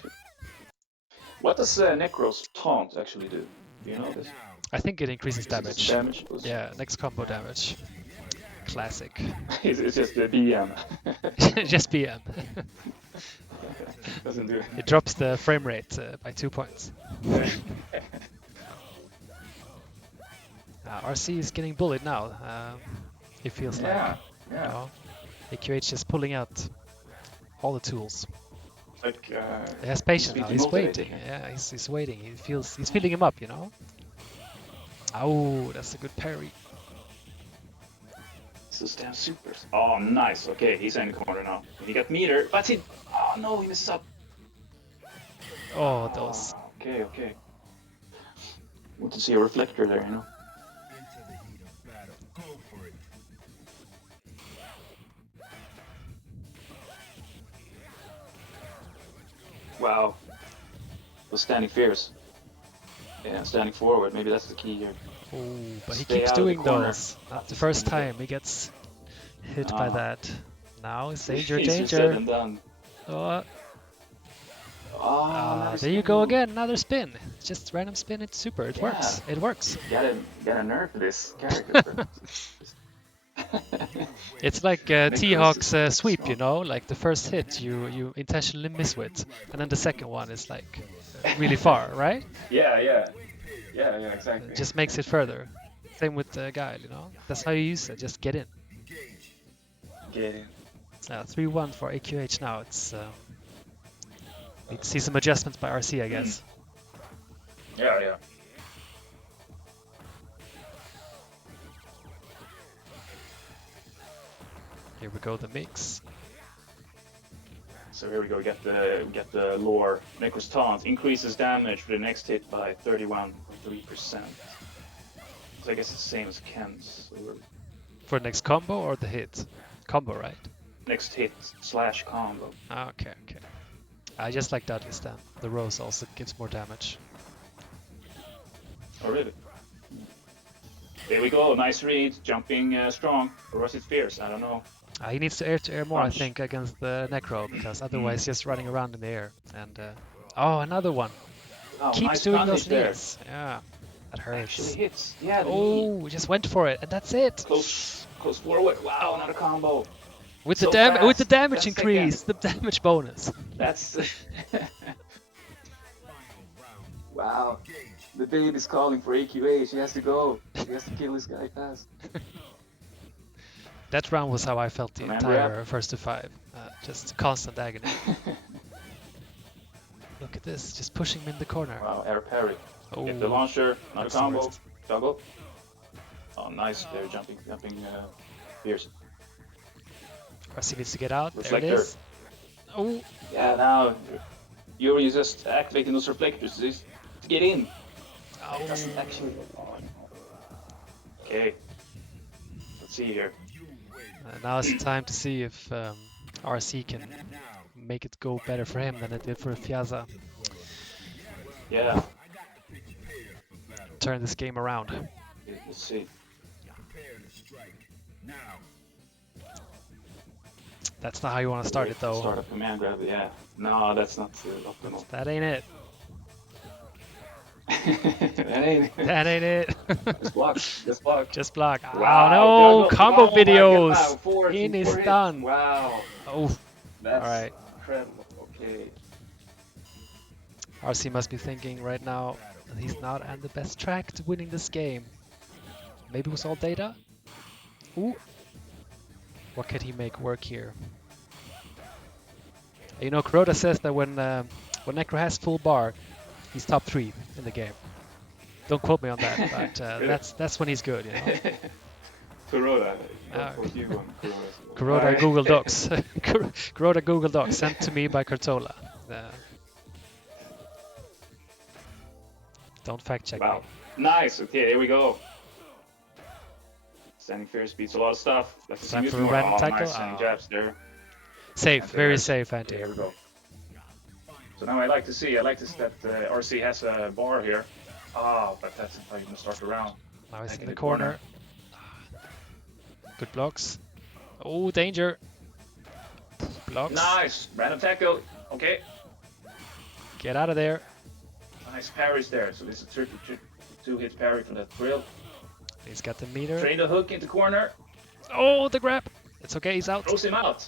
What does Necro's taunt actually do? Do you know this? I think it increases damage. Damage? Yeah, next combo damage. Classic. It's just the BM. Just BM. Doesn't do it. It drops the frame rate by 2 points. RC is getting bullied now. It feels like, you know, AQH is pulling out all the tools. Like, He has patience now. He's motivating. waiting. Yeah, he's waiting. He's feeling him up, you know. Oh, that's a good parry. So damn supers. Oh, nice. Okay, he's in the corner now. He got meter, but he. Oh no, he misses up. Oh, those. Okay, okay. Want to see a reflector there, you know. Wow. Was standing fierce. Yeah, standing forward. Maybe that's the key here. Oh, but he Stay keeps out of the doing corner. those. Not the first time he gets hit by that. Now it's danger, Easier said danger. than done. Oh, Oh, there you go again. Another spin. Just random spin. It's super. It works. It works. Gotta nerf this character. It's like T-Hawk's sweep, you know, like the first hit you intentionally miss with, and then the second one is like really far, right? Yeah, exactly. It just makes it further. Same with Guile, you know. That's how you use it. Just get in. Get in. 3-1 for AQH now. It's need to see some adjustments by RC, I guess. Yeah. Here we go, the mix. So here we go. Get the lore. Necro's taunt increases damage for the next hit by 31.3%. So I guess it's the same as Ken's. For next combo or the hit? Combo, right? Next hit / combo. Okay. I just like Dudley's then. The rose also gives more damage. Oh really? There we go. Nice read. Jumping strong. Or was it fierce? I don't know. He needs to air more, Punch. I think, against the Necro, because otherwise just running around in the air. And oh, another one. Oh, Keeps nice doing punish those there. knees. Yeah, that hurts. Actually hits. Yeah. the knee. Oh, we just went for it, and that's it. Close forward. Wow, another combo. With So the with the fast. damage That's increase, the damage bonus. That's. Wow. The baby's calling for AQH. He has to go. He has to kill this guy fast. That round was how I felt the Man, entire first to 5. Just constant agony. Look at this, just pushing him in the corner. Wow, air parry. Oh, Get the launcher. Another that's the combo. worst. Juggle. Oh, nice. They're jumping fierce. RC needs to get out. There it Reflector. is. Oh, Yeah, now you're just activating those reflectors just to get in. oh. It doesn't actually. Okay. Let's see here. Now it's time to see if RC can make it go better for him than it did for Fiaza. Yeah. Turn this game around. Let's see. That's not how you want to start it though. Start a command grab. Yeah. No, that's not optimal. That ain't it. That ain't it. That ain't it. Just block. Just block. Just block. Wow, Oh no! juggle. Combo Oh my God, videos. wow, 4 In hits, is 4 hits. done. Wow. Oh, That's alright. incredible. Okay. RC must be thinking right now that he's not on the best track to winning this game. Maybe it was all data? Ooh. What can he make work here? You know, Kuroda says that when Necro has full bar, he's top 3 in the game. Don't quote me on that, but that's when he's good, you know. Kuroda. Ah. What you want, Kuroda? Kuroda Google Docs. Kuroda Google Docs sent to me by Cartola. Don't fact check Wow. me. Nice. Okay, here we go. Standing fair speeds a lot of stuff. Let's Time use for a more. random Oh, tackle. nice standing Oh. jabs there. Safe, Anti-air. very safe, anti. Here we go. So now I like to see that RC has a bar here. Ah, but that's how you can start the round. Now he's Back in the corner. Good blocks. Oh, danger. Blocks. Nice. Random tackle. Okay. Get out of there. Nice parries there. So this is a 2-hit parry from that grill. He's got the meter. Train the hook into corner. Oh, the grab. It's okay, he's out. Throws him out.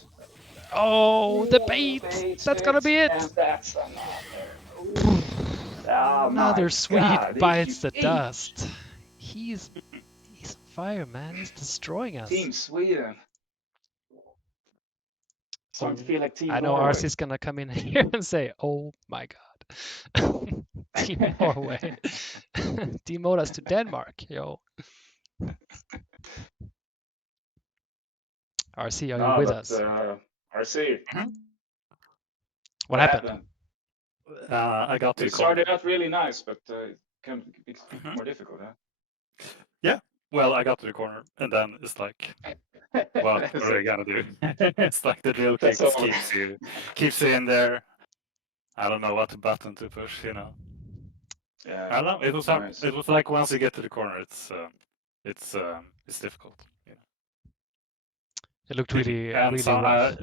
Oh, the bait. That's gonna be it. And that's another. Oh, Another my sweet God, bites the AQH. dust. He's on fire, man. He's destroying us. Team Sweden. Starting to feel like Team I know Norway. RC's gonna come in here and say, "Oh my God, Team Norway, demote us to Denmark, yo." RC, are you with us? RC. What happened? I got to It the corner. started out really nice, but it can be more difficult, huh? Yeah. Well, I got to the corner, and then it's like, what are they gonna do? It's like the drill kick That's all. keeps you in there. I don't know what button to push, you know. Yeah. I don't know. Nice. It was like once you get to the corner, it's difficult. You know. It looked really, And really so, rough.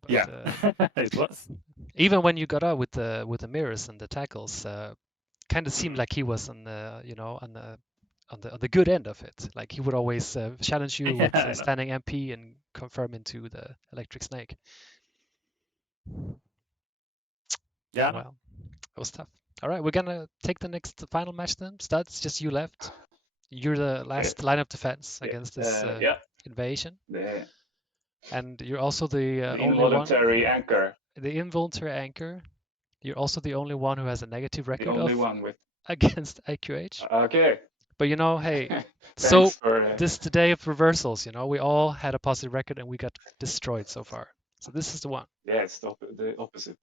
But, yeah, it was. even when you got out with the mirrors and the tackles, kind of seemed like he was on the on the good end of it. Like he would always challenge you with standing MP and confirm into the electric snake. Yeah. Well, it was tough. All right, we're gonna take the next final match then. Studs, just you left. You're the last line of defense against this invasion. And you're also the only one. Involuntary anchor. The involuntary anchor. You're also the only one who has a negative record The only one with. against AQH. Okay. But you know, hey, Thanks so for. this is the day of reversals. You know, we all had a positive record and we got destroyed so far. So this is the one. Yeah, it's the opposite.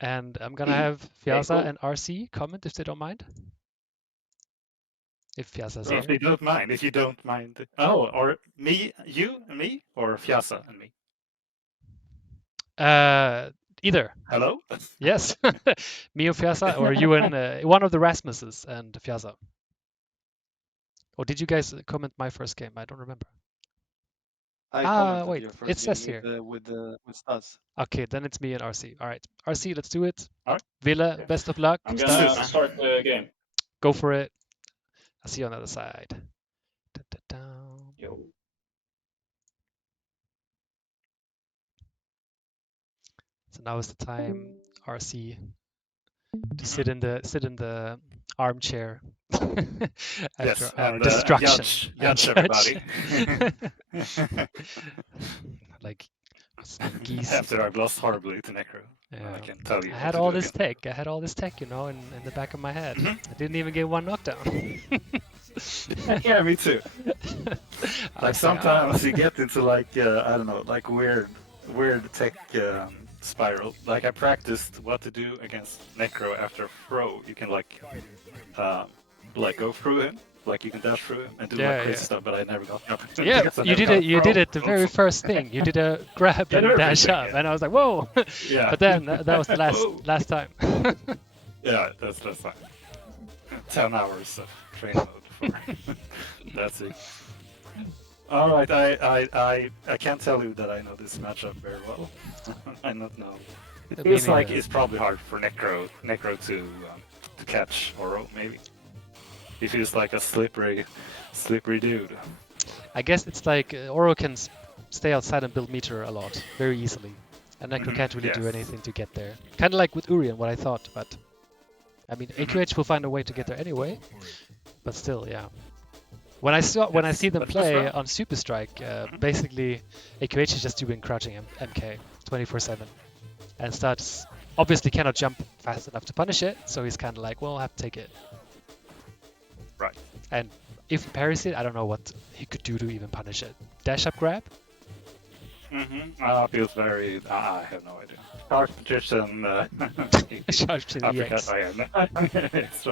And I'm gonna have Fiasa and RC comment if they don't mind. If Fiasa's If here. you don't mind. Oh, or me, you and me, or Fiasa and me. Either. Hello? Yes. Me or Fiasa, or you and one of the Rasmuses and Fiasa. Or did you guys comment my first game? I don't remember. I commented wait, your first it says game here. with Stas. Okay, then it's me and RC. All right, RC, let's do it. All right. Villa, Okay. best of luck. I'm gonna Stas, start the game. go for it. I'll see you on the other side. Yo. So now is the time, RC, to sit in the armchair after our and, destruction. judge everybody. Like geese. After I've lost horribly to Necro, Yeah. I can tell you. I had all this tech. I had all this tech, you know, in the back of my head. I didn't even get one knockdown. Yeah, me too. I Like was like, sometimes you get into like I don't know, like weird tech spiral. Like I practiced what to do against Necro after a throw. You can like go through him, like you can dash through him and do like crazy stuff. But I never got up. Yeah, you did it. You did it. The very first thing you did a grab and dash up, and I was like, whoa. Yeah. But then that was the last time. Yeah, that's fine. 10 hours of train mode for that's it. All right, I can't tell you that I know this matchup very well. I don't know. It feels like it's probably hard for Necro to catch Oro, maybe. He feels like a slippery dude. I guess it's like Oro can stay outside and build meter a lot, very easily. And Necro can't really do anything to get there. Kind of like with Urien, what I thought, but... I mean, AQH will find a way to get there anyway, but still, yeah. When I see them play on Super Strike, basically AQH is just doing crouching MK 24/7, and Studs obviously cannot jump fast enough to punish it, so he's kind of like, well, I'll have to take it. Right. And if he parries it, I don't know what he could do to even punish it. Dash up grab? Feels very... I have no idea. Sharp position... Sharp position, EX. It's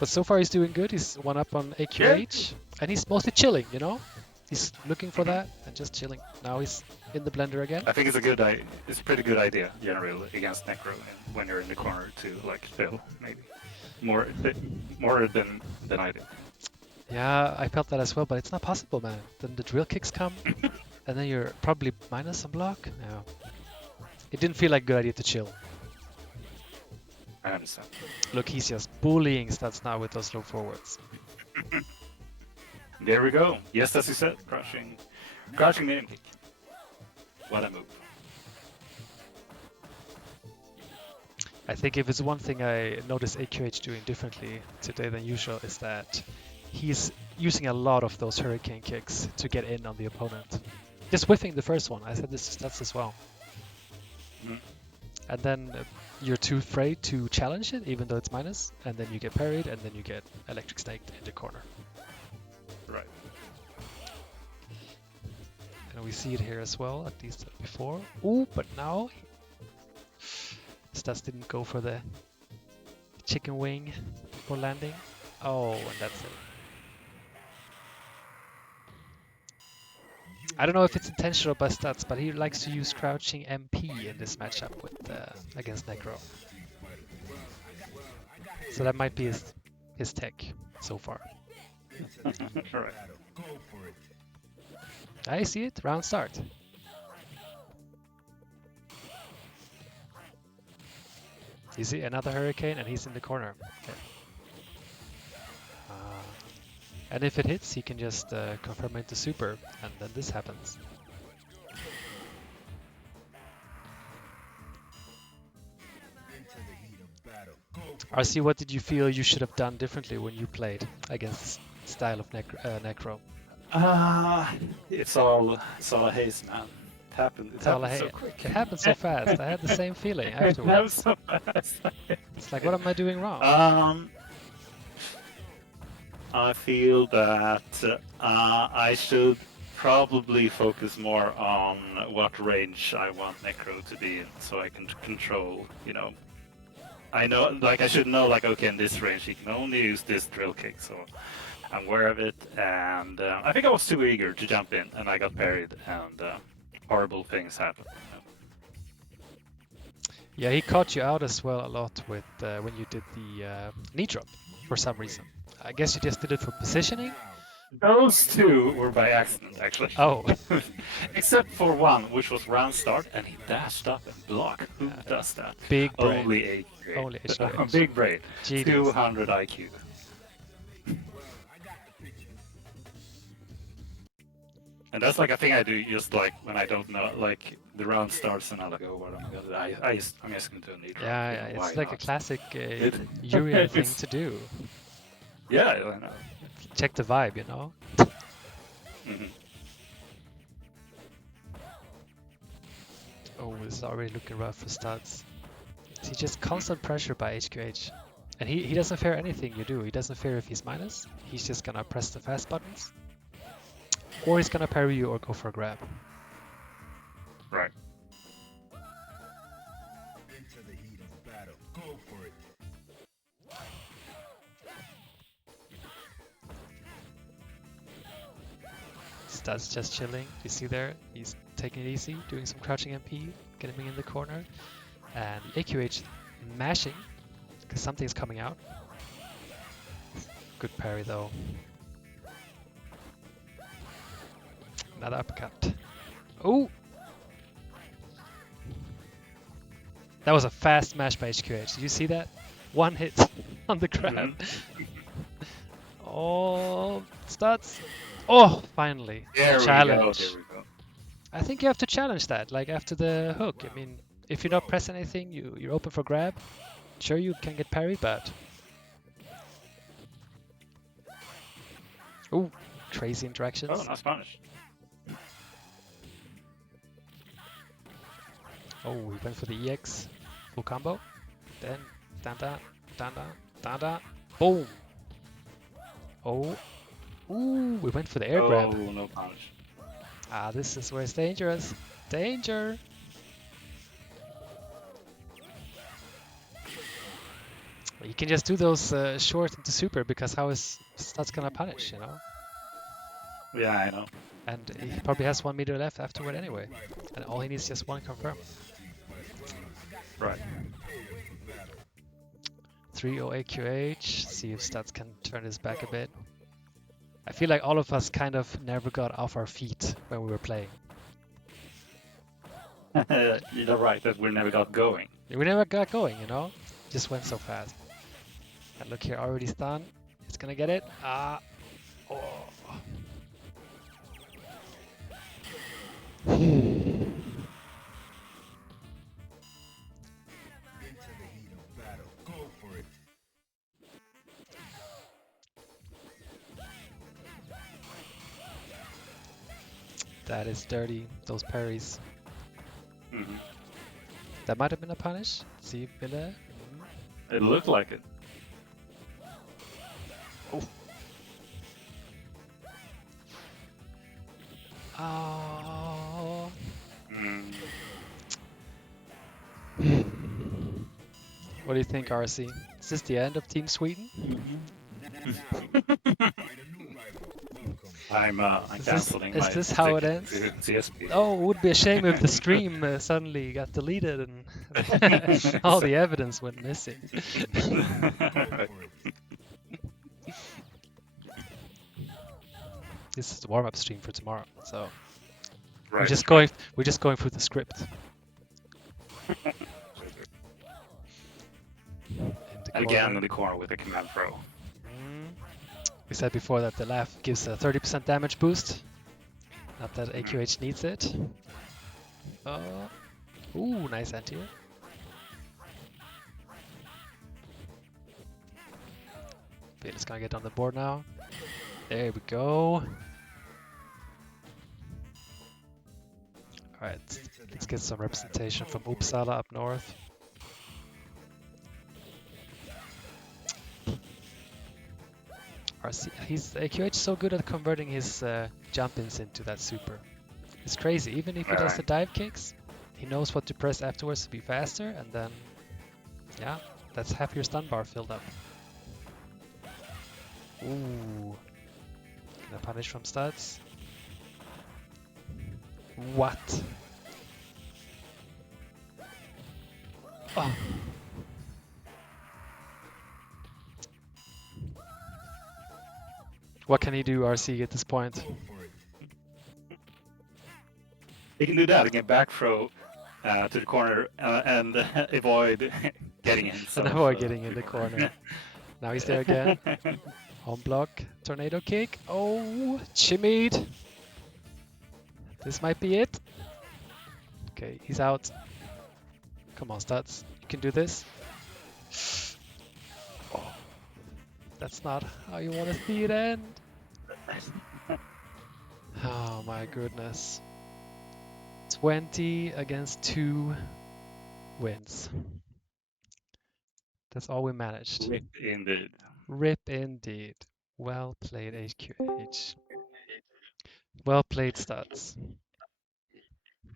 But so far he's doing good. He's one up on AQH, and he's mostly chilling, you know? He's looking for that and just chilling. Now he's in the blender again. I think it's a pretty good idea, generally, against Necro, and when you're in the corner to, like, spill, maybe. More than I did. Yeah, I felt that as well, but it's not possible, man. Then the drill kicks come, and then you're probably minus some block. Yeah. It didn't feel like a good idea to chill. I understand. Look, he's just bullying Stats now with those low forwards. There we go. Yes, as you said, crushing name kick. What a move. I think if it's one thing I noticed AQH doing differently today than usual is that he's using a lot of those hurricane kicks to get in on the opponent. Just whiffing the first one. I said this to Stats as well. And then you're too afraid to challenge it, even though it's minus, and then you get parried, and then you get electric snaked in the corner. Right. And we see it here as well, at least before. Ooh, but now Stas didn't go for the chicken wing before landing. Oh, and that's it. I don't know if it's intentional by Stats, but he likes to use crouching MP in this matchup with against Necro. So that might be his tech so far. Right. I see it. Round start. You see another hurricane, and he's in the corner. Okay. And if it hits, he can just confirm into super, and then this happens. RC, what did you feel you should have done differently when you played against this style of Necro? It's all a haze, man. It happened so quick. It happened so fast. I had the same feeling It happened afterwards. so fast. It's like, what am I doing wrong? I feel that I should probably focus more on what range I want Necro to be in, so I can control, I know, like, I should know, like, okay, in this range he can only use this drill kick, so I'm aware of it, and I think I was too eager to jump in, and I got parried, and horrible things happened. Yeah, he caught you out as well a lot with when you did the knee drop for some reason. I guess you just did it for positioning? Those two were by accident, actually. Oh. Except for one, which was round start, and he dashed up and blocked. Who does that? Big brain. Only AQH. Only AQH. Big brain. Genius. 200 IQ. And that's like a thing I do just like when I don't know, like the round starts and I'm like, oh, what am I gonna do? I'm just gonna do a knee drop. Yeah, Why it's like not? a classic Uriel thing to do. Yeah, I know. Check the vibe, Mm-hmm. Oh, this is already looking rough for Studs. See, just constant pressure by HQH. And he doesn't fear anything you do. He doesn't fear if he's minus. He's just gonna press the fast buttons. Or he's gonna parry you or go for a grab. Right. Into the heat of battle. Go for it. Studs just chilling. You see there? He's taking it easy, doing some crouching MP, getting me in the corner. And AQH mashing, because something's coming out. Good parry though. Another uppercut. Oh! That was a fast mash by HQH. Did you see that? One hit on the grab. Oh, Studs. Oh, finally. There Challenge. we go. I think you have to challenge that, like after the hook. I mean, if you're not pressing anything, you're open for grab. Sure, you can get parry, but... Ooh, crazy interactions. Oh, nice punish. Oh, we went for the EX. Full combo. Then, da-da, da-da, da-da. Boom! Oh. Ooh, we went for the air grab. Oh, no punish. Ah, this is where it's dangerous. Danger! You can just do those short into super, because how is Studs gonna punish, Yeah, I know. And he probably has 1 meter left afterward anyway. And all he needs is just one confirm. Right. 3-0 AQH. See if Studs can turn his back a bit. I feel like all of us kind of never got off our feet when we were playing. You're right that we never got going. We never got going, Just went so fast. And look here, already stunned. It's gonna get it. Ah. Oh. Into the heat of battle. Go for it. That is dirty, those parries. Mm-hmm. That might have been a punish. See, Villa. It looked like it. Oh. What do you think, RC? Is this the end of Team Sweden? I'm canceling my Is this how it ends? CSP. Oh, it would be a shame if the stream suddenly got deleted and all the evidence went missing. This is the warm-up stream for tomorrow, so Right. we're just going through the script. Again in the corner with a command throw. We said before that the laugh gives a 30% damage boost. Not that AQH needs it. Ooh, nice anti-air. Bailey's gonna get on the board now. There we go. Alright, let's get some representation from Uppsala up north. He's AQH so good at converting his jump-ins into that super. It's crazy. Even if he does the dive kicks, he knows what to press afterwards to be faster, and then, yeah, that's half your stun bar filled up. Ooh. Gonna punish from studs. What? Oh. What can he do, RC, at this point? He can do that. He can back throw to the corner and avoid getting in. And avoid getting in the corner. Now he's there again. Home block, tornado kick. Oh, chimmied. This might be it. Okay, he's out. Come on, Studs. You can do this. Oh, that's not how you want to see it end. Oh my goodness. 20 against 2 wins. That's all we managed. Rip indeed. Rip indeed. Well played, AQH. Well played, Studs.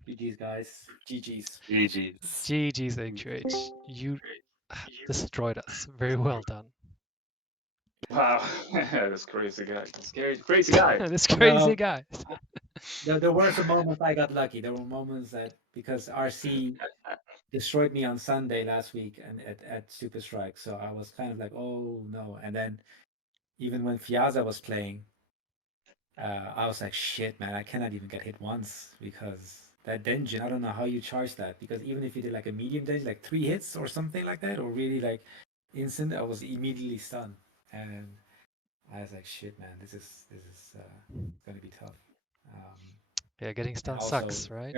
GG's, guys. GG's. GG's. GG's, AQH. You destroyed us. Very well done. Wow, this crazy guy. This crazy guy. This crazy guy. There were some moments I got lucky. There were moments that, because RC destroyed me on Sunday last week and at Super Strike, so I was kind of like, oh no. And then even when Fiaza was playing, I was like, shit, man, I cannot even get hit once, because that Denjin, I don't know how you charge that, because even if you did like a medium Denjin, like 3 hits or something like that, or really like instant, I was immediately stunned. And I was like, shit, man, this is gonna be tough. Yeah, getting stunned also, sucks, right?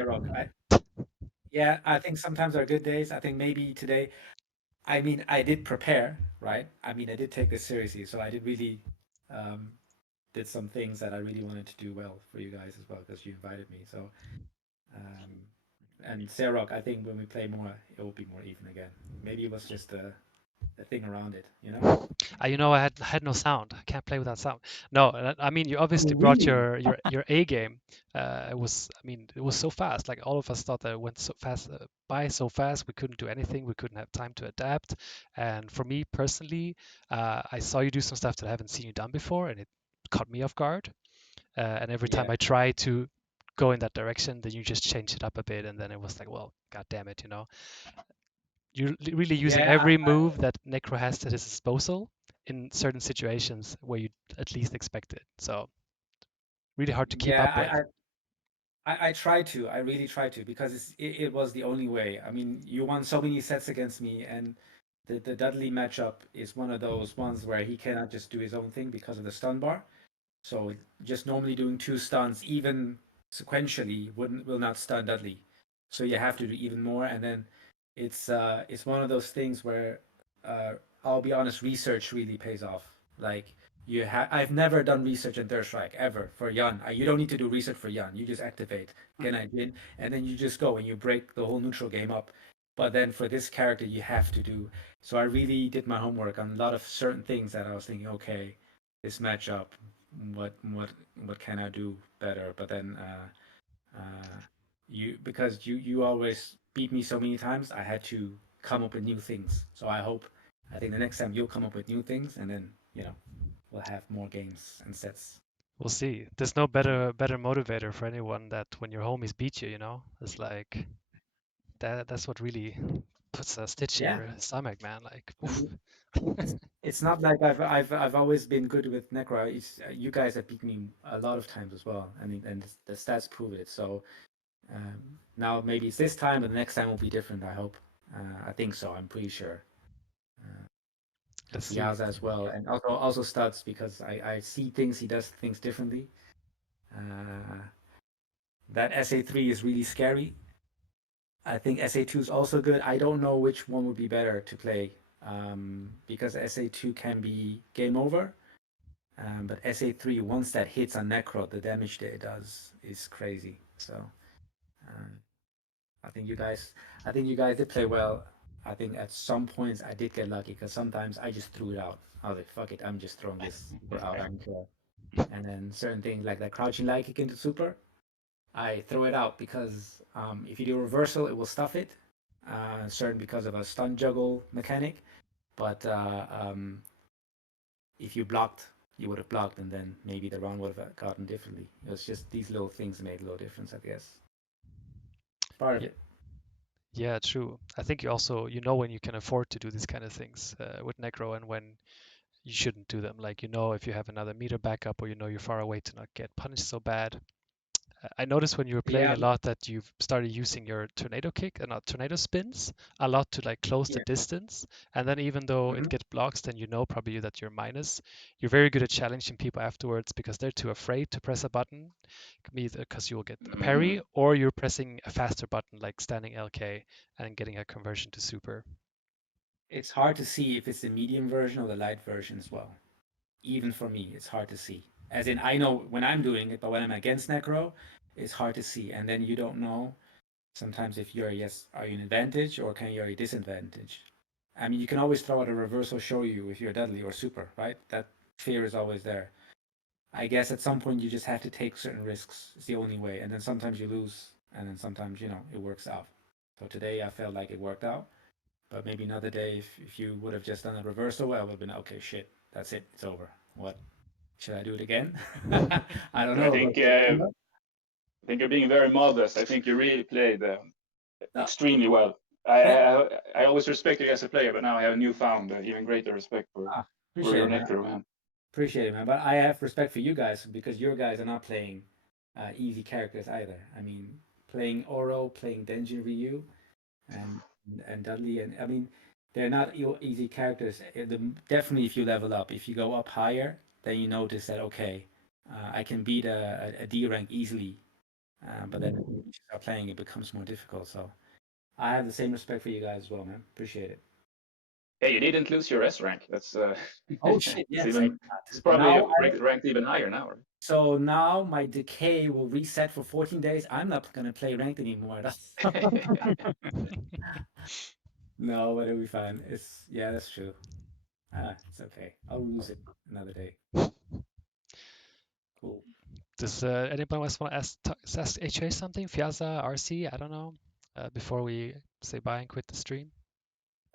Yeah, I think sometimes are good days. I think maybe today, I mean, I did prepare, right? I mean, I did take this seriously, so I did really did some things that I really wanted to do well for you guys as well, because you invited me. So, and Serok, I think when we play more, it will be more even again. Maybe it was just a thing around it, you know? You know, I had no sound. I can't play without sound. No, I mean, you obviously brought your A game. It was so fast. Like, all of us thought that it went so fast by so fast. We couldn't do anything. We couldn't have time to adapt. And for me personally, I saw you do some stuff that I haven't seen you done before, and it caught me off guard. And every time I try to go in that direction, then you just change it up a bit, and then it was like, well, god damn it, you know. You're really using every move that Necro has at his disposal in certain situations where you at least expect it. So really hard to keep up with. I try to. I really try to, because it was the only way. I mean, you won so many sets against me, and the Dudley matchup is one of those ones where he cannot just do his own thing because of the stun bar. So just normally doing 2 stuns, even sequentially, will not stun Dudley. So you have to do even more, and then it's one of those things where I'll be honest, research really pays off. Like, I've never done research in Third Strike ever for Yan. You don't need to do research for Yan. You just activate Genai, and then you just go and you break the whole neutral game up. But then for this character, you have to do. So I really did my homework on a lot of certain things that I was thinking, okay, this matchup, what can I do better? But then because you always beat me so many times, I had to come up with new things. So I think the next time you'll come up with new things, and then, you know, we'll have more games and sets. We'll see. There's no better motivator for anyone that when your homies beat you, you know. It's like that's what really puts a stitch in your stomach, man. Like, oof. It's not like I've always been good with Necro. You guys have beat me a lot of times as well. I mean, and the stats prove it. So now maybe it's this time, but the next time will be different. I hope. I think so. I'm pretty sure. Let's see. Piazza as well, and also Studs, because I see things, he does things differently. That SA3 is really scary. I think SA2 is also good. I don't know which one would be better to play, because SA2 can be game over, but SA3, once that hits on Necro, the damage that it does is crazy. So I think you guys did play well. I think at some points I did get lucky, because sometimes I just threw it out. I was like, fuck it, I'm just throwing this out. I don't care. And then certain things like that crouching light kick into super, I throw it out because if you do a reversal, it will stuff it. Certain because of a stun juggle mechanic, but if you blocked, you would have blocked, and then maybe the round would have gotten differently. It was just these little things made a little difference, I guess. Part of it. Yeah, true. I think you also know when you can afford to do these kind of things with Necro, and when you shouldn't do them. Like, if you have another meter backup, or you're far away to not get punished so bad. I noticed when you were playing Yeah. a lot that you've started using your tornado kick and not tornado spins a lot to like close the Yeah. distance. And then even though it Mhm. gets blocks, then probably that you're minus. You're very good at challenging people afterwards because they're too afraid to press a button, either because you will get a parry or you're pressing a faster button like standing LK and getting a conversion to super. It's hard to see if it's the medium version or the light version as well. Even for me, it's hard to see. As in, I know when I'm doing it, but when I'm against Necro, it's hard to see. And then you don't know sometimes if are you an advantage or can you a disadvantage. I mean, you can always throw out a reversal show you if you're deadly or super, right? That fear is always there. I guess at some point you just have to take certain risks. It's the only way. And then sometimes you lose, and then sometimes, it works out. So today I felt like it worked out. But maybe another day, if you would have just done a reversal, I would have been, okay, shit, that's it, it's over. What? Should I do it again? I don't know. I think you're being very modest. I think you really played No. extremely well. I always respect you as a player, but now I have newfound even greater respect for Appreciate your it, man. Necro, man. Appreciate it, man. But I have respect for you guys because your guys are not playing easy characters either. I mean, playing Oro, playing Denjin Ryu, and Dudley, and I mean, they're not easy characters. Definitely, if you level up, if you go up higher, then you notice that okay, I can beat a D rank easily. But then when you start playing, it becomes more difficult. So I have the same respect for you guys as well, man. Appreciate it. Hey, you didn't lose your S rank. That's Oh shit! Yes, it's probably now ranked even higher now. Right? So now my decay will reset for 14 days. I'm not gonna play ranked anymore. No, but it'll be fine. That's true. It's okay. I'll lose it another day. Cool. Does anybody else want to ask HA something? Fiaza, RC, I don't know. Before we say bye and quit the stream.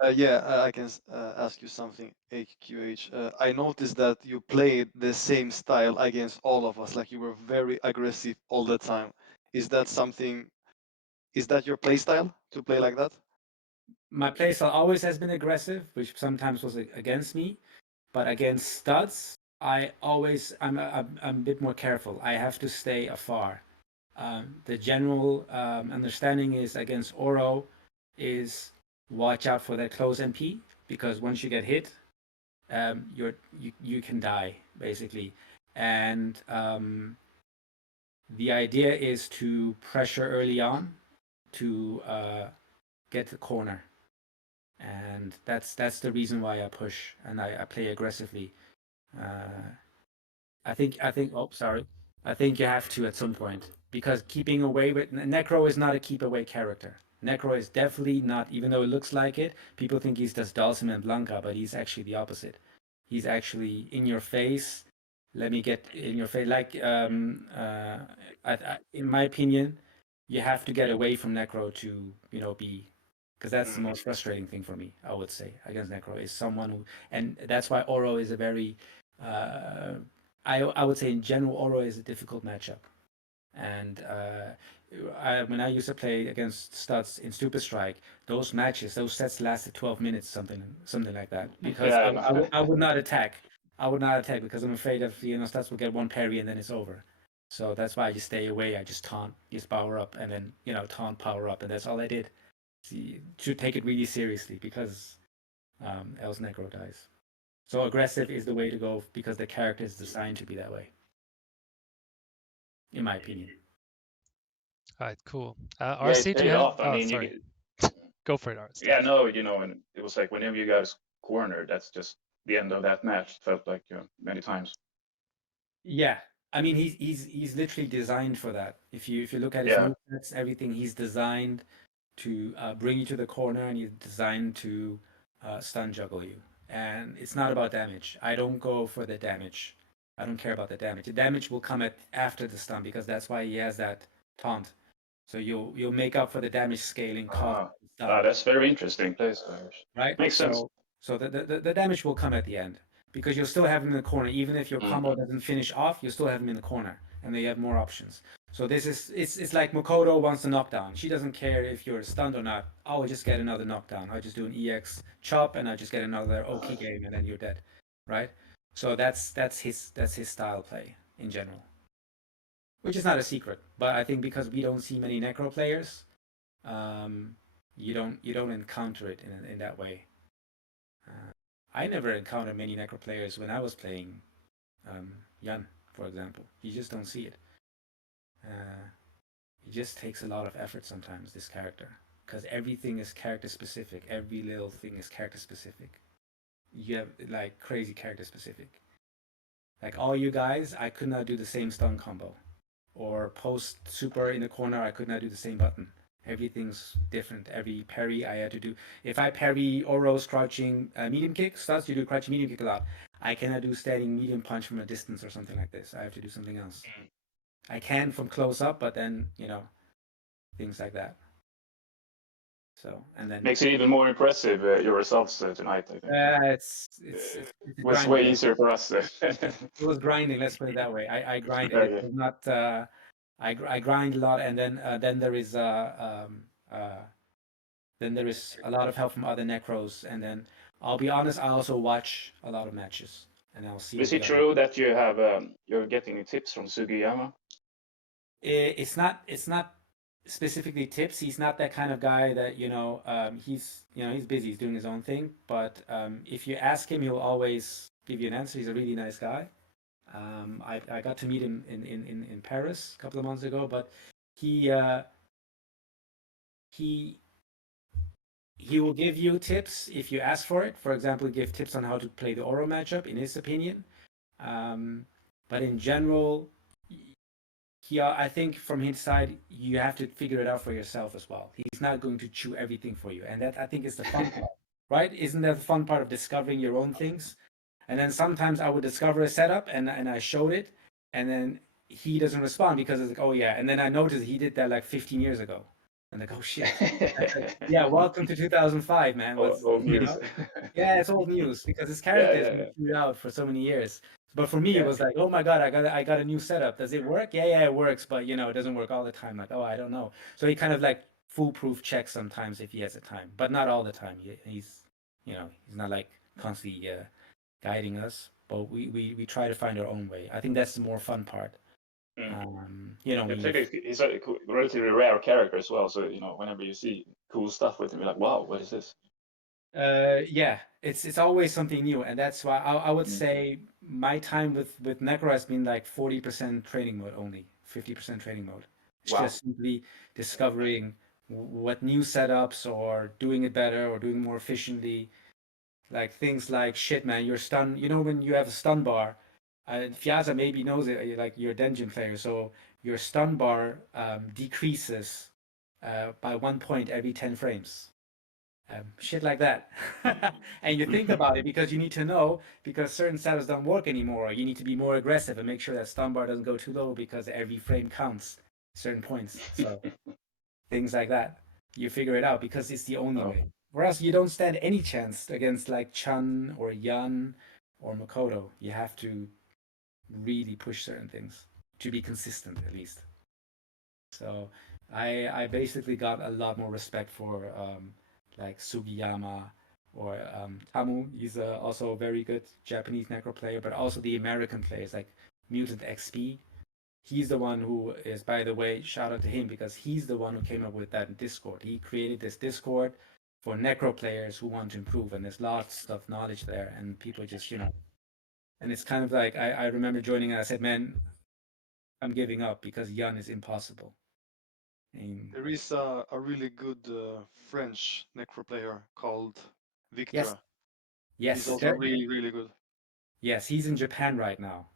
I can ask you something, AQH. I noticed that you played the same style against all of us, like you were very aggressive all the time. Is that something? Is that your play style to play like that? My playstyle always has been aggressive, which sometimes was against me, but against studs, I'm a bit more careful. I have to stay afar. The general understanding is against Oro is watch out for that close MP because once you get hit, you can die basically, and the idea is to pressure early on to get the corner, and that's the reason why I push and I play aggressively. I think oh sorry, I think you have to at some point because keeping away with Necro is not a keep away character. Necro is definitely not, even though it looks like it. People think he's just Dhalsim and Blanca, but he's actually the opposite. He's actually in your face. Let me get in your face. Like in my opinion, you have to get away from Necro to be, because that's the most frustrating thing for me. I would say against Necro is someone who, and that's why Oro is a very I would say in general, Oro is a difficult matchup. And when I used to play against Studs in Super Strike, those sets lasted 12 minutes, something like that. Because I would not attack. I would not attack because I'm afraid of Studs will get one parry and then it's over. So that's why I just stay away. I just taunt, just power up, and then taunt, power up, and that's all I did. See, should take it really seriously because else Necro dies. So aggressive is the way to go because the character is designed to be that way, in my opinion. All right, cool. Yeah, RC, it do you paid have? off. I Oh, mean, sorry. Go for it, RC. yeah, no, and it was like whenever you guys cornered, that's just the end of that match. Felt like many times. Yeah, I mean he's literally designed for that. If you look at his Yeah. movements, everything, he's designed to bring you to the corner, and he's designed to stun juggle you. And it's not about damage. I don't go for the damage. I don't care about the damage. The damage will come after the stun because that's why he has that taunt. So you'll make up for the damage scaling cost. That's very interesting. Place Right? Makes sense. So the damage will come at the end because you'll still have him in the corner. Even if your combo doesn't finish off, you still have him in the corner, and then you have more options. So this is it's like Makoto wants a knockdown. She doesn't care if you're stunned or not. I'll just get another knockdown. I'll just do an EX chop, and I just get another OK game, and then you're dead, right? So that's his style play in general, which is not a secret. But I think because we don't see many Necro players, you don't encounter it in that way. I never encountered many Necro players when I was playing Jan, for example. You just don't see it. It just takes a lot of effort sometimes, this character, because everything is character specific. Every little thing is character specific. You have like crazy character specific. Like all you guys, I could not do the same stun combo, or post super in the corner. I could not do the same button. Everything's different. Every parry I had to do. If I parry Oro's crouching medium kick, starts you do crouching medium kick a lot. I cannot do standing medium punch from a distance or something like this. I have to do something else. I can from close up, but then things like that. So and then makes it even more impressive your results tonight. I think. It's was way easier for us. It was grinding. Let's put it that way. I grinded. It was not. I grind a lot, and then there is a lot of help from other necros, and then I'll be honest, I also watch a lot of matches, and I'll see. Is it true that you have you're getting tips from Sugiyama? It's not specifically tips. He's not that kind of guy that he's busy. He's doing his own thing. But if you ask him, he'll always give you an answer. He's a really nice guy. I got to meet him in Paris a couple of months ago, but he will give you tips if you ask for it. For example, give tips on how to play the Oro matchup, in his opinion. But in general, I think from his side, you have to figure it out for yourself as well. He's not going to chew everything for you, and that I think is the fun part, right? Isn't that the fun part of discovering your own things? And then sometimes I would discover a setup and I showed it, and then he doesn't respond because it's like, oh yeah. And then I noticed he did that like 15 years ago. And like, oh shit. Yeah, welcome to 2005, man. Old news. Yeah, it's old news because his character has been chewed out for so many years. But for me, it was like, oh my god, I got a new setup. Does it work? Yeah, it works, but it doesn't work all the time. Like, oh, I don't know. So he kind of like foolproof checks sometimes if he has the time, but not all the time. He's not like constantly guiding us, but we try to find our own way. I think that's the more fun part. He's a relatively rare character as well. So whenever you see cool stuff with him, you're like, wow, what is this? Yeah, it's always something new, and that's why I would say my time with Necro has been like 40% training mode only, 50% training mode. It's just simply discovering what new setups or doing it better or doing more efficiently. Like things like shit, man, your stun. When you have a stun bar, Fiaza maybe knows it. Like you're a dungeon player, so your stun bar decreases by 1 point every 10 frames. Shit like that. And you think about it because you need to know, because certain setups don't work anymore. You need to be more aggressive and make sure that stun bar doesn't go too low because every frame counts certain points. So things like that. You figure it out because it's the only way. Whereas you don't stand any chance against like Chun or Yan or Makoto. You have to really push certain things to be consistent, at least. So I basically got a lot more respect for like Sugiyama or Tamu. He's also a very good Japanese Necro player, but also the American players like Mutant XP. He's the one who is, by the way, shout out to him because he's the one who came up with that Discord. He created this Discord for necro players who want to improve, and there's lots of knowledge there, and people just, you know, and it's kind of like I remember joining and I said, man, I'm giving up because Jan is impossible. And There is a really good French necro player called Victra. yes, yes, He's also really, really good. yes, he's in Japan right now,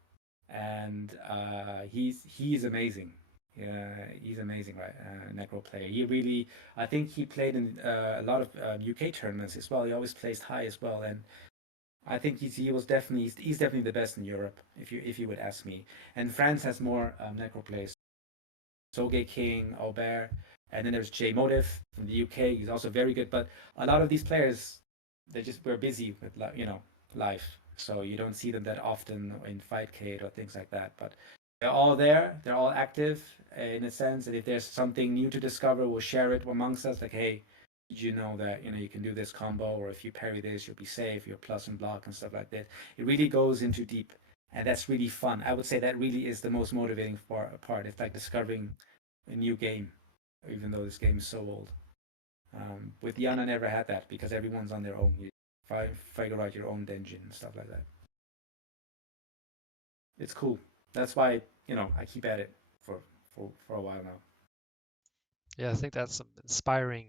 and he's amazing. Yeah, he's amazing, right? Necro player. He really, I think he played in a lot of UK tournaments as well. He always placed high as well, and I think he's definitely the best in Europe, if you would ask me. And France has more necro players. Soge King, Aubert, and then there's Jay Motive from the UK. He's also very good. But a lot of these players, we're busy with life, so you don't see them that often in Fightcade or things like that. But they're all there. They're all active in a sense. And if there's something new to discover, we'll share it amongst us. Like, hey, did you know that you can do this combo, or if you parry this, you'll be safe. You're plus and block and stuff like that. It really goes into deep. And that's really fun. I would say that really is the most motivating part. It's like discovering a new game, even though this game is so old. With Jan, I never had that because everyone's on their own. You figure out your own dungeon and stuff like that. It's cool. That's why I keep at it for a while now. Yeah, I think that's some inspiring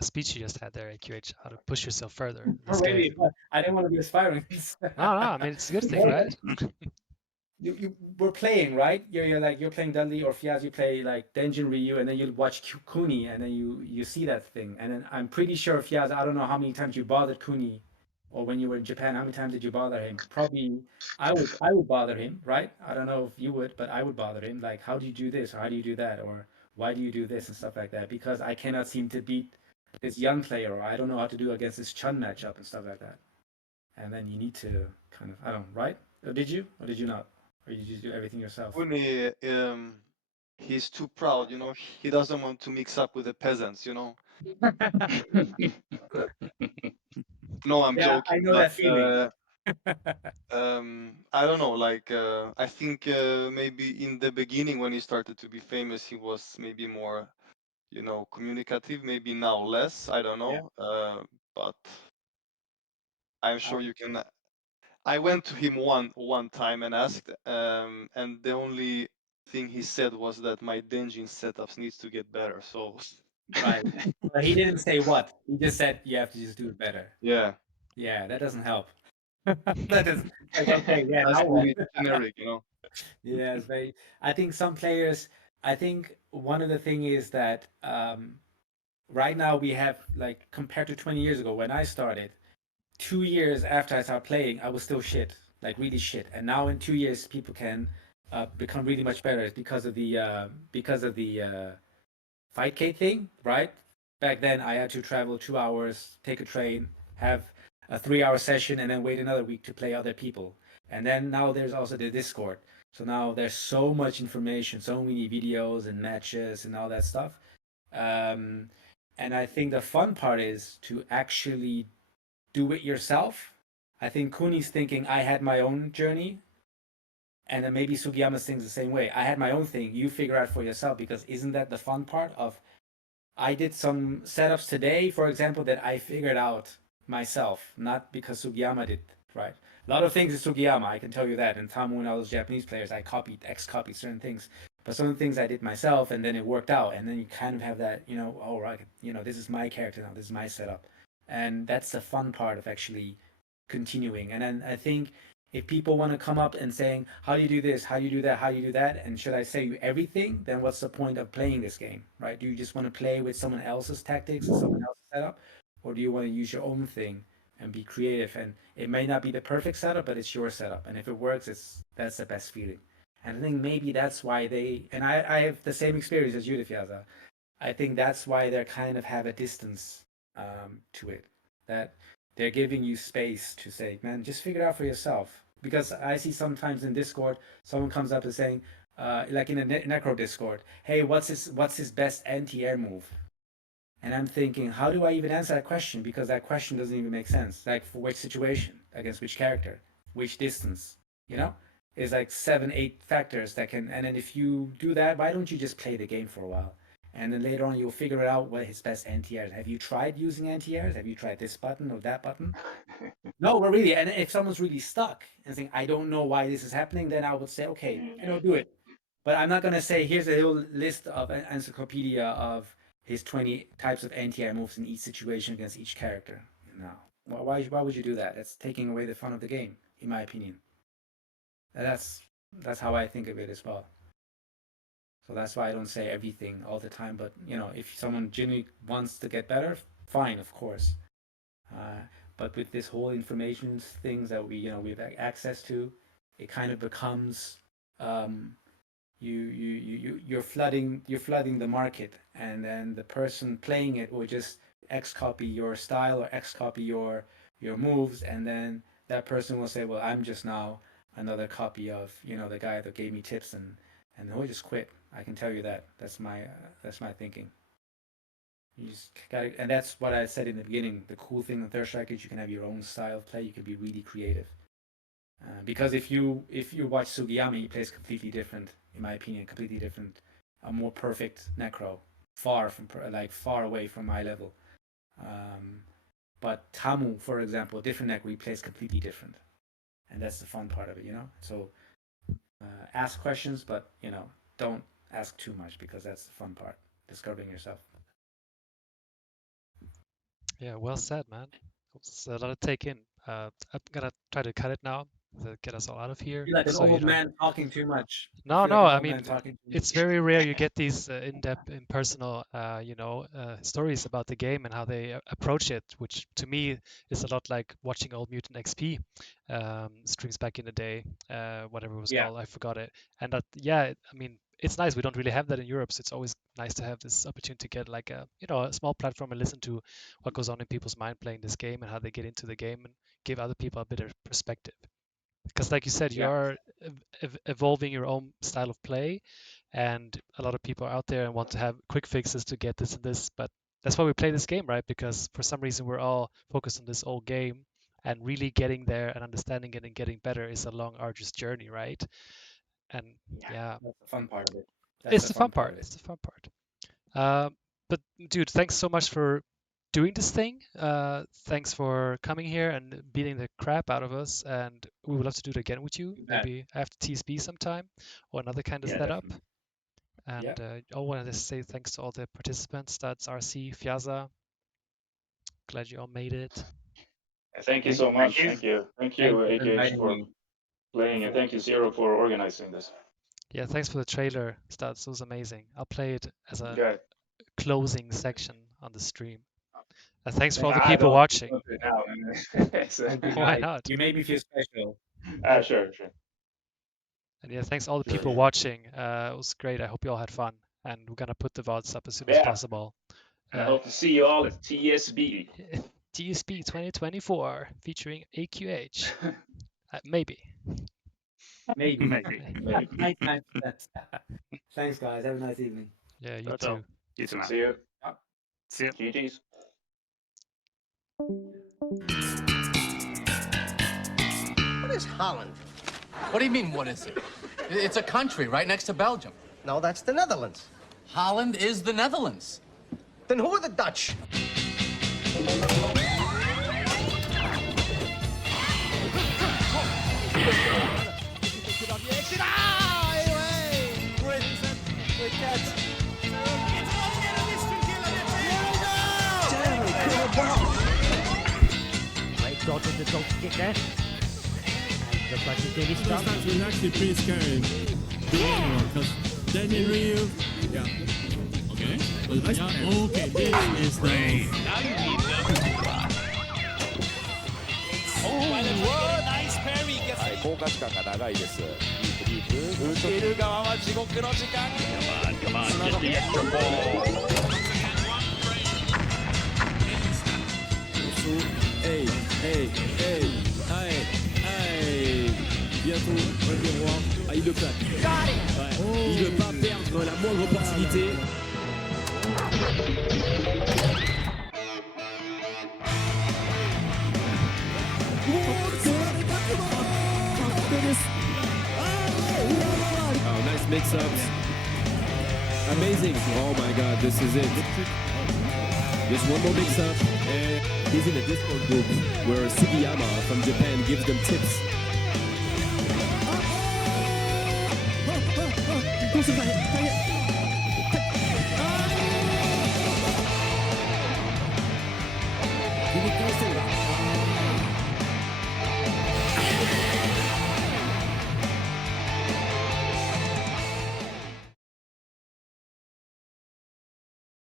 speech you just had there, AQH. How to push yourself further in this Really, game. I didn't want to be aspiring. No, I mean it's a good thing, right? You were playing, right? You're playing Dudley or Fiaz, you play like Denjin Ryu, and then you watch Kuni, and then you see that thing. And then I'm pretty sure Fiaz, I don't know how many times you bothered Kuni, or when you were in Japan, how many times did you bother him? Probably I would bother him, right? I don't know if you would, but I would bother him. Like, how do you do this, or how do you do that, or why do you do this and stuff like that? Because I cannot seem to beat this young player, or I don't know how to do against this Chun matchup and stuff like that. And then you need to kind of, I don't know, right? Or did you not? Or you just do everything yourself? Uni, he's too proud, he doesn't want to mix up with the peasants, No, I'm Yeah, I joking, know but that feeling. I don't know, like I think maybe in the beginning when he started to be famous, he was maybe more, communicative, maybe now less, I don't Yeah. know, but I'm sure you can. I went to him one time and asked, and the only thing he said was that my Denjin setups needs to get better. So Right. But he didn't say what. He just said you have to just do it better. yeah, Yeah, that doesn't help. That is like, okay, yeah, that's now what? really generic, Yeah, it's very. I think some players. I think one of the thing is that right now we have, like, compared to 20 years ago when I started, 2 years after I started playing, I was still shit, like really shit. And now in 2 years, people can become really much better. It's because of the Fightcade thing, right? Back then, I had to travel 2 hours, take a train, have a 3 hour session, and then wait another week to play other people. And then now there's also the Discord. So now there's so much information, so many videos and matches and all that stuff. And I think the fun part is to actually do it yourself. I think Kuni's thinking I had my own journey, and then maybe Sugiyama's thinks the same way. I had my own thing. You figure out for yourself, because isn't that the fun part of? I did some setups today, for example, that I figured out myself, not because Sugiyama did, right? A lot of things is Sugiyama, I can tell you that. And Tamu and all those Japanese players, I copied certain things. But some things I did myself, and then it worked out. And then you kind of have that, oh, right, this is my character now, this is my setup. And that's the fun part of actually continuing. And then I think if people want to come up and saying, how do you do this, how do you do that, how do you do that, and should I say you everything, then what's the point of playing this game, right? Do you just want to play with someone else's tactics and someone else's setup, or do you want to use your own thing and be creative? And it may not be the perfect setup, but it's your setup, and if it works, that's the best feeling. And I think maybe that's why I have the same experience as you, Fiaza. I think that's why they kind of have a distance to it, that they're giving you space to say, man, just figure it out for yourself. Because I see sometimes in Discord, someone comes up and saying, like in a Necro Discord, hey, what's his best anti-air move? And I'm thinking, how do I even answer that question? Because that question doesn't even make sense. Like, for which situation, against which character, which distance, It's like 7, 8 factors that can. And then if you do that, why don't you just play the game for a while? and then later on you'll figure out what his best anti-airs. Have you tried using anti-airs? Have you tried this button or that button? No, but really, and if someone's really stuck and saying, I don't know why this is happening, then I would say, okay, do it. But I'm not going to say, here's a whole list of an encyclopedia of his 20 types of anti-air moves in each situation against each character. No. Why would you do that? That's taking away the fun of the game, in my opinion. That's how I think of it as well. So that's why I don't say everything all the time. But, if someone genuinely wants to get better, fine, of course. But with this whole information things that we have access to, it kind of becomes you're flooding the market, and then the person playing it will just X copy your style or X copy your moves, and then that person will say, well, I'm just now another copy of the guy that gave me tips, and he'll just quit. I can tell you that. That's my thinking. You just gotta, and that's what I said in the beginning. The cool thing in Third Strike is you can have your own style of play. You can be really creative. Because if you watch Sugiyama, he plays completely different, in my opinion, completely different, a more perfect Necro, far away from my level. But Tamu, for example, different Necro, he plays completely different, and that's the fun part of it, So ask questions, but don't ask too much, because that's the fun part, discovering yourself. Yeah, well said, man. It's a lot to take in. I'm gonna try to cut it now to get us all out of here. You're like an old man talking too much. No, I mean, it's very rare you get these in-depth, impersonal, stories about the game and how they approach it, which to me is a lot like watching old Mutant XP streams back in the day, whatever it was called, I forgot it. And that, I mean, it's nice. We don't really have that in Europe, so it's always nice to have this opportunity to get like a small platform and listen to what goes on in people's mind playing this game and how they get into the game, and give other people a bit of perspective. Because like you said, you are evolving your own style of play, and a lot of people are out there and want to have quick fixes to get this and this, but that's why we play this game, right? Because for some reason we're all focused on this old game, and really getting there and understanding it and getting better is a long, arduous journey, right? And that's the fun part of it. It's the fun part. It's the fun part. But dude, thanks so much for doing this thing. Thanks for coming here and beating the crap out of us, and we would love to do it again with you, maybe after TSB sometime, or another kind of setup. Definitely. And I wanted to say thanks to all the participants, Studs, RC, Fyaza. Glad you all made it. Thank you so much. Thank you, AQH, for playing, and thank you, Zero, for organizing this. Yeah, thanks for the trailer, Studs. It was amazing. I'll play it as a closing section on the stream. Thanks for all the people watching. Why not? You made me feel special. Sure. And yeah, thanks to all the people watching. It was great. I hope you all had fun. And we're gonna put the VODs up as soon as possible. And I hope to see you all at TSB. TSB 2024 featuring AQH. Maybe. Maybe. Thanks, guys. Have a nice evening. Yeah, you too. You too, man. See you. See you. GG's. What is Holland? What do you mean, what is it? It's a country right next to Belgium. No, that's the Netherlands. Holland is the Netherlands. Then who are the Dutch? Great dodge the dog kick there. And just like he did his stuff. This was actually pretty scary. Because then in Rio, okay. Okay, this is the. nice parry. 効果時間が長いです。ディープリープ。受ける側は地獄の時間。Hey, bientôt, on va voir. Ah, il le claque. Ouais. Il ne veut pas perdre la moindre opportunité. Oh, nice mix-ups. Amazing. Oh my god, this is it. Just one more mix-up, and he's in a Discord group where Sugiyama from Japan gives them tips.